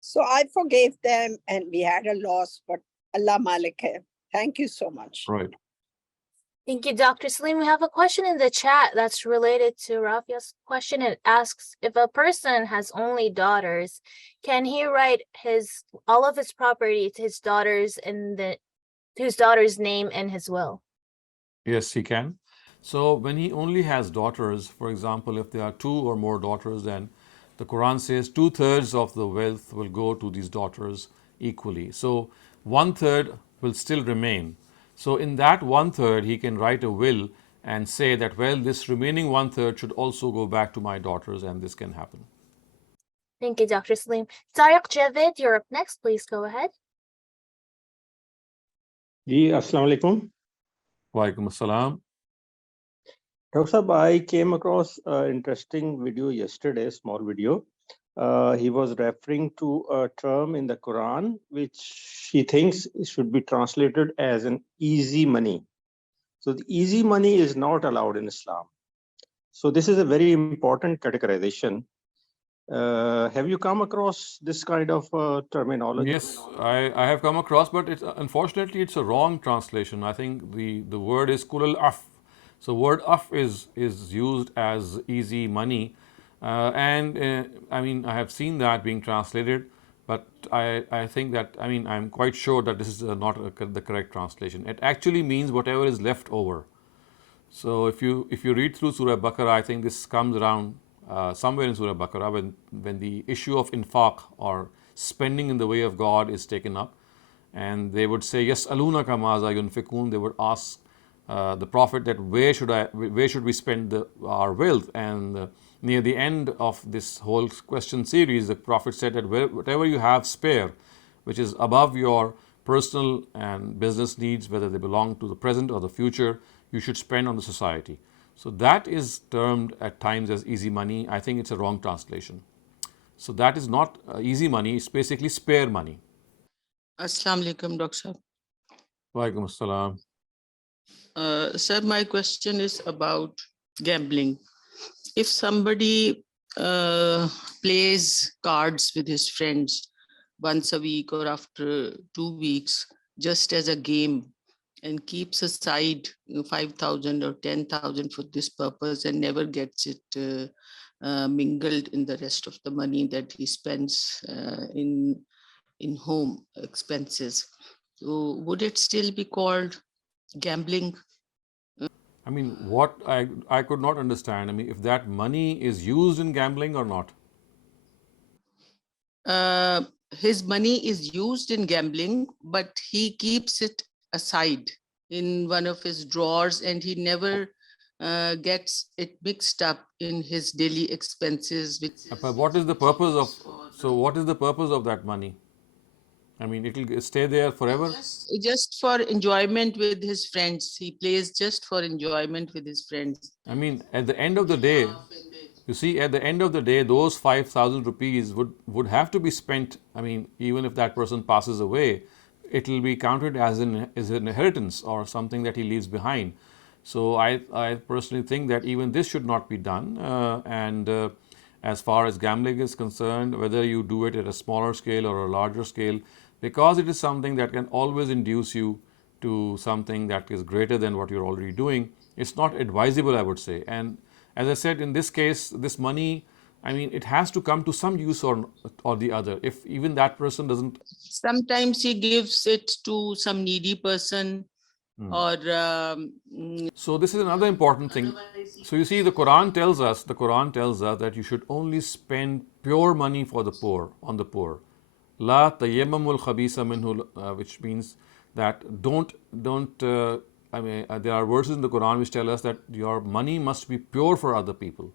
So I forgave them and we had a loss, but Allah Malik hai. Thank you so much. Right. Thank you, Dr. Saleem. We have a question in the chat that's related to Rafia's question. It asks, if a person has only daughters, can he write all of his property to his daughter's name in his will? Yes, he can. So when he only has daughters, for example, if there are 2 or more daughters, then the Quran says 2/3 of the wealth will go to these daughters equally. So 1/3 will still remain. So in that 1/3, he can write a will and say that, well, this remaining 1/3 should also go back to my daughters, and this can happen. Thank you, Dr. Saleem. Javed, you're up next. Please go ahead. Ji, Assalamu alaikum. Walaikum assalam. Dr. Sahab, I came across an interesting video yesterday, small video. He was referring to a term in the Quran which he thinks should be translated as an easy money. So the easy money is not allowed in Islam. So this is a very important categorization. Have you come across this kind of terminology? Yes, I have come across, but unfortunately it's a wrong translation. I think the word is kulal af. So word af is used as easy money, and I mean, I have seen that being translated, but I think that, I mean, I'm quite sure that this is not the correct translation. It actually means whatever is left over. So if you read through Surah Baqarah, I think this comes around somewhere in Surah Baqarah when the issue of infaq or spending in the way of God is taken up, and they would say, yas'alunaka maza yunfikun, they would ask the Prophet that where should we spend our wealth. And near the end of this whole question series, the Prophet said that whatever you have spare, which is above your personal and business needs, whether they belong to the present or the future, you should spend on the society. So that is termed at times as easy money. I think it's a wrong translation. So that is not easy money, it's basically spare money. Assalamu alaikum, Dr. Walaikum assalam. Sir, my question is about gambling. If somebody plays cards with his friends once a week or after 2 weeks, just as a game, and keeps aside 5,000 or 10,000 for this purpose and never gets it mingled in the rest of the money that he spends in home expenses, so would it still be called gambling? I mean, what I could not understand. I mean, if that money is used in gambling or not. His money is used in gambling, but he keeps it aside in one of his drawers, and he never gets it mixed up in his daily expenses. But what is the purpose of? So what is the purpose of that money? I mean, it will stay there forever? Just for enjoyment with his friends. He plays just for enjoyment with his friends. I mean, at the end of the day, you see, at the end of the day, those 5,000 rupees would have to be spent. I mean, even if that person passes away, it will be counted as an inheritance or something that he leaves behind. So I personally think that even this should not be done. As far as gambling is concerned, whether you do it at a smaller scale or a larger scale, because it is something that can always induce you to something that is greater than what you're already doing, it's not advisable, I would say. And as I said, in this case, this money I mean, it has to come to some use or the other. If even that person doesn't. Sometimes he gives it to some needy person or So this is another important thing. So you see, the Quran tells us that you should only spend pure money for the poor, on the poor. La tayammamul khabisa minhu, which means that there are verses in the Quran which tell us that your money must be pure for other people.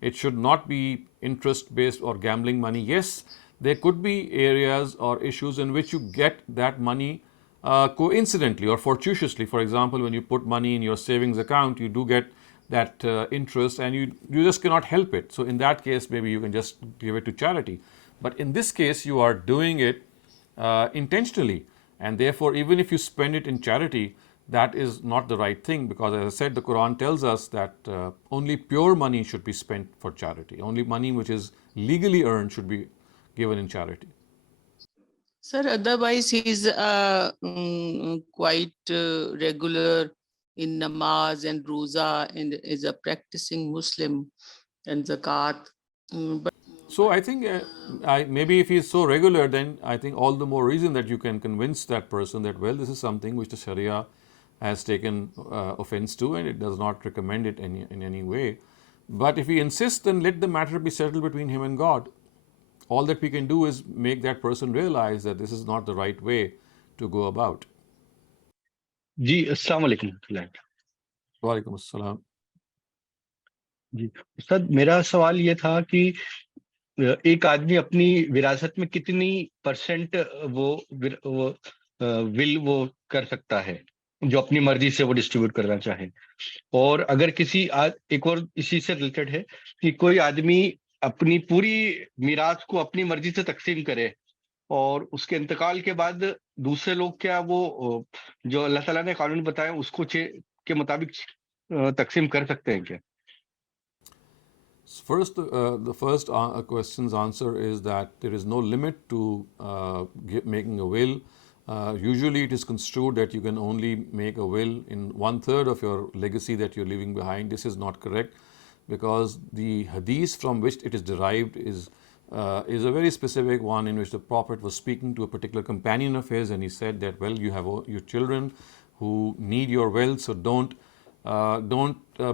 It should not be interest based or gambling money. Yes, there could be areas or issues in which you get that money coincidentally or fortuitously. For example, when you put money in your savings account, you do get that interest and you just cannot help it. So in that case, maybe you can just give it to charity. But in this case, you are doing it intentionally, and therefore, even if you spend it in charity, that is not the right thing, because as I said, the Quran tells us that only pure money should be spent for charity. Only money which is legally earned should be given in charity. Sir, otherwise he's quite regular in namaz and roza and is a practicing Muslim and zakat. But So I think maybe if he is so regular, then I think all the more reason that you can convince that person that, well, this is something which the Sharia has taken offense to, and it does not recommend it in any way. But if he insists, then let the matter be settled between him and God. All that we can do is make that person realize that this is not the right way to go about. जी अस्सलाम वालेकुम। Walaikum assalam. जी उस्ताद, मेरा सवाल ये था कि एक आदमी अपनी विरासत में कितनी परसेंट वो विल वो कर सकता है जो अपनी मर्जी से वो डिस्ट्रीब्यूट करना चाहे, और अगर किसी एक और इसी से रिलेटेड है कि कोई आदमी अपनी पूरी मीरास को अपनी मर्जी से तकसीम करे और उसके इंतकाल के बाद दूसरे लोग क्या वो जो अल्लाह ताला ने कानून बताया उसको के मुताबिक तकसीम कर सकते हैं क्या? First, the first question's answer is that there is no limit to making a will. Usually, it is construed that you can only make a will in 1/3 of your legacy that you're leaving behind. This is not correct, because the hadith from which it is derived is a very specific one, in which the Prophet was speaking to a particular companion of his, and he said that, well, you have your children who need your wealth, so don't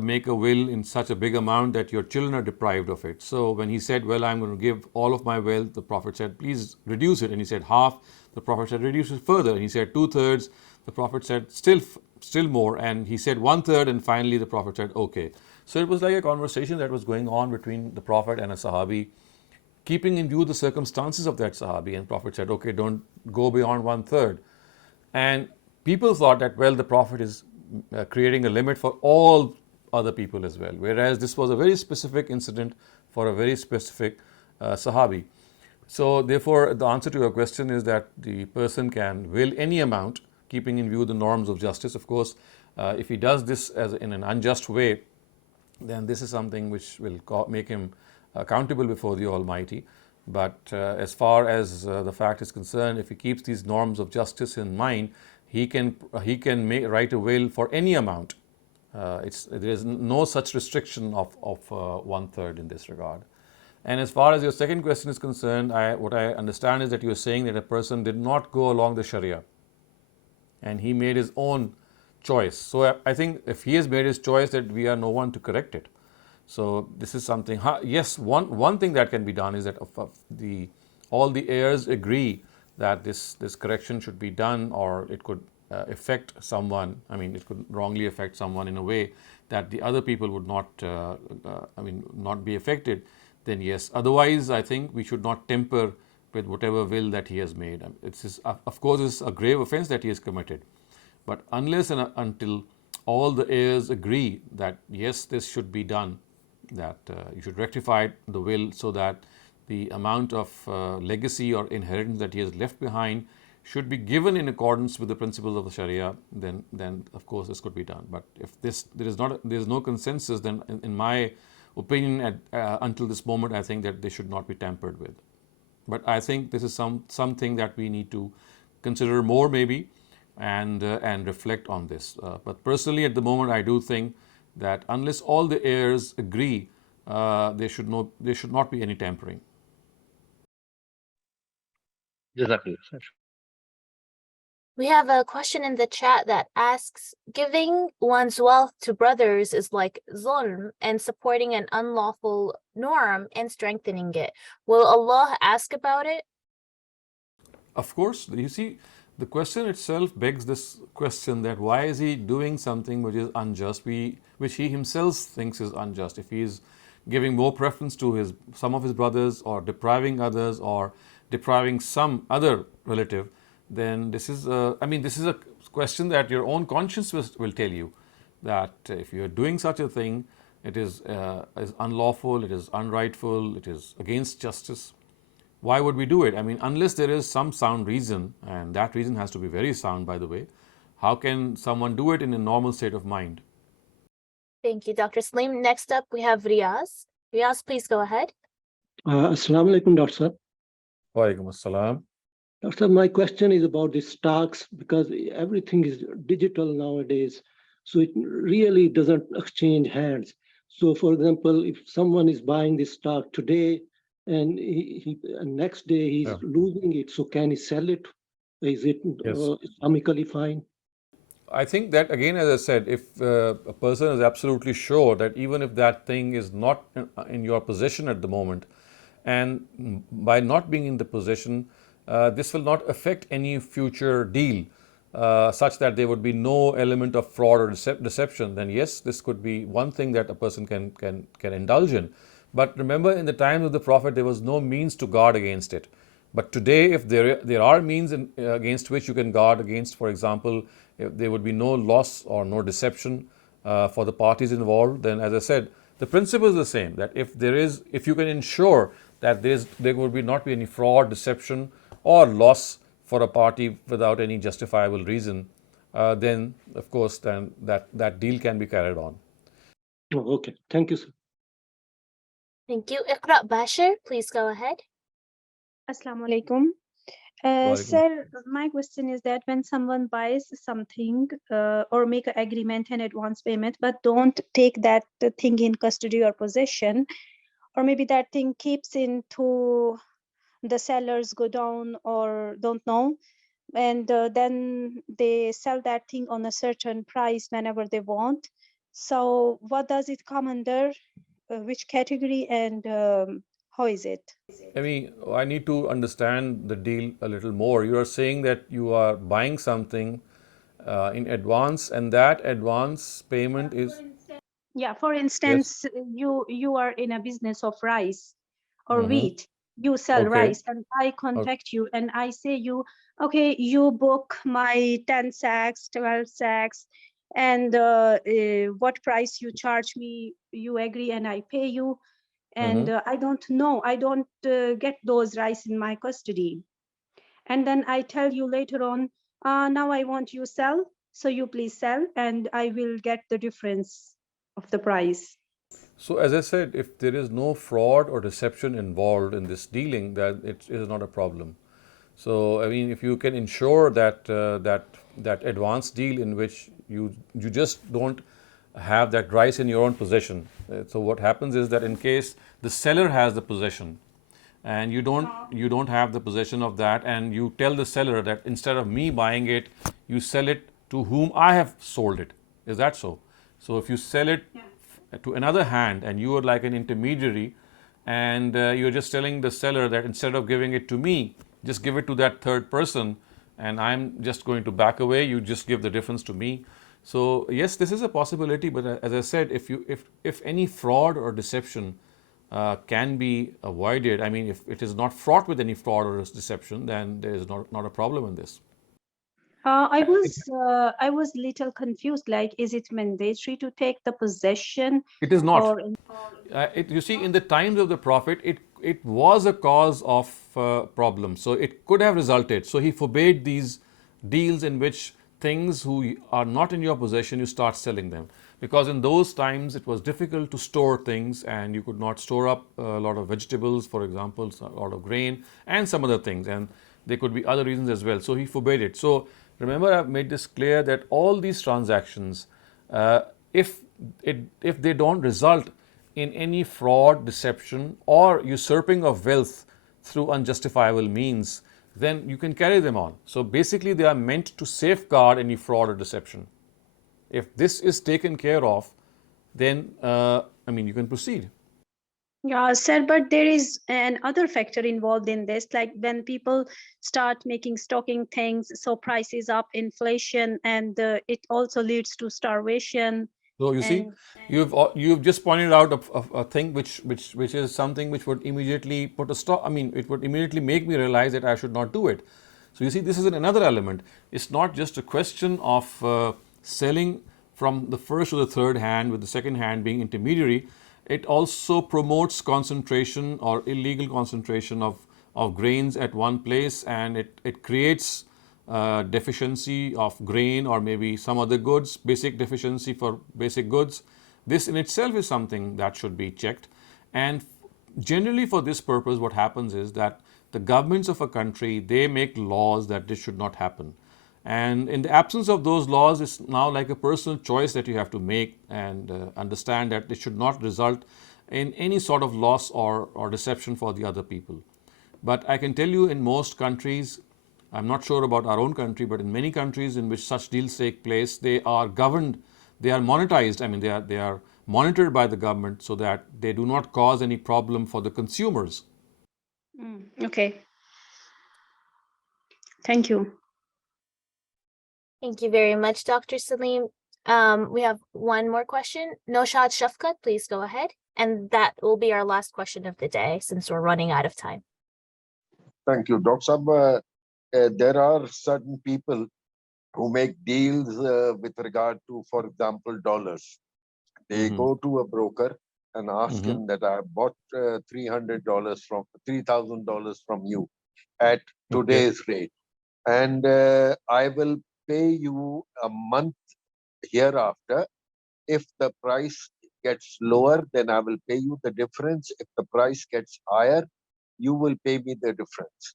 make a will in such a big amount that your children are deprived of it. So when he said, well, I'm going to give all of my wealth, the Prophet said, please reduce it. And he said half. The Prophet said, reduce it further. And he said 2/3. The Prophet said still more. And he said 1/3. And finally the Prophet said, okay. So it was like a conversation that was going on between the Prophet and a Sahabi, keeping in view the circumstances of that Sahabi. And Prophet said, okay, don't go beyond 1/3. And people thought that, well, the Prophet is creating a limit for all other people as well, whereas this was a very specific incident for a very specific Sahabi. So therefore, the answer to your question is that the person can will any amount, keeping in view the norms of justice. Of course, if he does this in an unjust way, then this is something which will make him accountable before the Almighty. But as far as the fact is concerned, if he keeps these norms of justice in mind, he can write a will for any amount. There is no such restriction of 1/3 in this regard. And as far as your second question is concerned, what I understand is that you are saying that a person did not go along the Sharia and he made his own choice. So I think if he has made his choice, that we are no one to correct it. So this is something. Yes, one thing that can be done is that all the heirs agree that this correction should be done, or it could affect someone. I mean, it could wrongly affect someone in a way that the other people would not be affected. Then yes. Otherwise, I think we should not tamper with whatever will that he has made. Of course, it's a grave offense that he has committed. But unless and until all the heirs agree that yes, this should be done, that you should rectify the will so that the amount of legacy or inheritance that he has left behind should be given in accordance with the principles of the Sharia, then of course this could be done. But if there is no consensus, then in my opinion, until this moment, I think that they should not be tampered with. But I think this is something that we need to consider more, maybe, and reflect on this. But personally, at the moment, I do think that unless all the heirs agree there should not be any tampering. Jazakallah, sir. We have a question in the chat that asks, giving one's wealth to brothers is like zulm and supporting an unlawful norm and strengthening it. Will Allah ask about it? Of course, you see, the question itself begs this question that why is he doing something which is unjust, which he himself thinks is unjust? If he is giving more preference to some of his brothers, or depriving others, or depriving some other relative, then this is a question that your own conscience will tell you that if you are doing such a thing, it is unlawful, it is unrightful, it is against justice. Why would we do it? I mean, unless there is some sound reason, and that reason has to be very sound, by the way, how can someone do it in a normal state of mind? Thank you, Dr. Saleem. Next up, we have Riaz. Riaz, please go ahead. Assalamu alaikum, Dr. Sir. Wa alaikum assalam. Dr. Sir, my question is about the stocks, because everything is digital nowadays. So it really doesn't exchange hands. So for example, if someone is buying this stock today and next day he's losing it, so can he sell it? Is it Islamically fine? I think that, again, as I said, if a person is absolutely sure that even if that thing is not in your possession at the moment, and by not being in the possession, this will not affect any future deal, such that there would be no element of fraud or deception, then yes, this could be one thing that a person can indulge in. But remember, in the times of the Prophet, there was no means to guard against it. But today, if there are means against which you can guard against, for example, if there would be no loss or no deception for the parties involved, then, as I said, the principle is the same, that if you can ensure that there would not be any fraud, deception, or loss for a party without any justifiable reason, then of course that deal can be carried on. Oh, okay. Thank you, sir. Thank you. Iqra Bashir, please go ahead. Assalamu alaikum. Sir, my question is that when someone buys something or make an agreement and advance payment, but don't take that thing in custody or possession, or maybe that thing keeps into the sellers go down or don't know, and then they sell that thing on a certain price whenever they want. So what does it come under? Which category, and how is it? I mean, I need to understand the deal a little more. You are saying that you are buying something in advance, and that advance payment is... Yeah, for instance, you are in a business of rice or wheat. You sell rice, and I contact you and I say you, okay, you book my 10 sacks, 12 sacks, and what price you charge me, you agree, and I pay you. And I don't know, I don't get those rice in my custody. And then I tell you later on, now I want you sell, so you please sell, and I will get the difference of the price. So, as I said, if there is no fraud or deception involved in this dealing, then it is not a problem. So, I mean, if you can ensure that that advance deal in which you just don't have that rice in your own possession. So what happens is that in case the seller has the possession and you don't have the possession of that, and you tell the seller that instead of me buying it, you sell it to whom I have sold it. Is that so? So if you sell it to another hand and you are like an intermediary, and you're just telling the seller that instead of giving it to me, just give it to that third person, and I'm just going to back away, you just give the difference to me. So yes, this is a possibility, but as I said, if any fraud or deception can be avoided, I mean, if it is not fraught with any fraud or deception, then there is not a problem in this. I was little confused. Like, is it mandatory to take the possession? It is not. You see, in the times of the Prophet, it was a cause of problem. So it could have resulted. So he forbade these deals in which things who are not in your possession, you start selling them. Because in those times, it was difficult to store things, and you could not store up a lot of vegetables, for example, a lot of grain, and some other things. And there could be other reasons as well. So he forbade it. So remember, I've made this clear that all these transactions, if they don't result in any fraud, deception, or usurping of wealth through unjustifiable means, then you can carry them on. So basically, they are meant to safeguard any fraud or deception. If this is taken care of, then you can proceed. Yeah, sir, but there is an other factor involved in this, like when people start making stocking things, so prices up, inflation, and it also leads to starvation. So you see, and you've just pointed out a thing which is something which would immediately put a stop. It would immediately make me realize that I should not do it. So you see, this is another element. It's not just a question of selling from the first to the third hand, with the second hand being intermediary. It also promotes concentration or illegal concentration of grains at one place, and it creates deficiency of grain or maybe some other goods, basic deficiency for basic goods. This in itself is something that should be checked. And generally for this purpose, what happens is that the governments of a country, they make laws that this should not happen. And in the absence of those laws, it's now like a personal choice that you have to make and understand that it should not result in any sort of loss or deception for the other people. But I can tell you, in most countries, I'm not sure about our own country, but in many countries in which such deals take place, they are governed, they are monetized. They are monitored by the government so that they do not cause any problem for the consumers. Okay. Thank you. Thank you very much, Dr. Saleem. We have one more question. Noshad Shafkat, please go ahead. And that will be our last question of the day since we're running out of time. Thank you, Dr. Sab. There are certain people who make deals with regard to, for example, dollars. They go to a broker and ask him that I bought $300 from $3,000 from you at today's rate, and I will pay you a month hereafter. If the price gets lower, then I will pay you the difference. If the price gets higher, you will pay me the difference.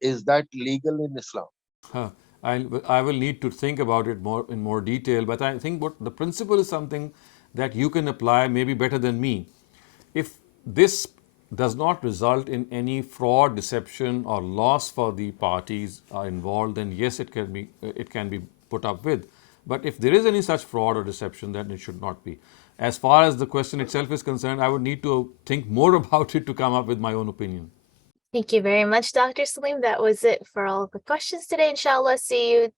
Is that legal in Islam? I will need to think about it in more detail, but I think what the principle is something that you can apply maybe better than me. If this does not result in any fraud, deception, or loss for the parties involved, then yes, it can be put up with. But if there is any such fraud or deception, then it should not be. As far as the question itself is concerned, I would need to think more about it to come up with my own opinion. Thank you very much, Dr. Saleem. That was it for all of the questions today. Inshallah, see you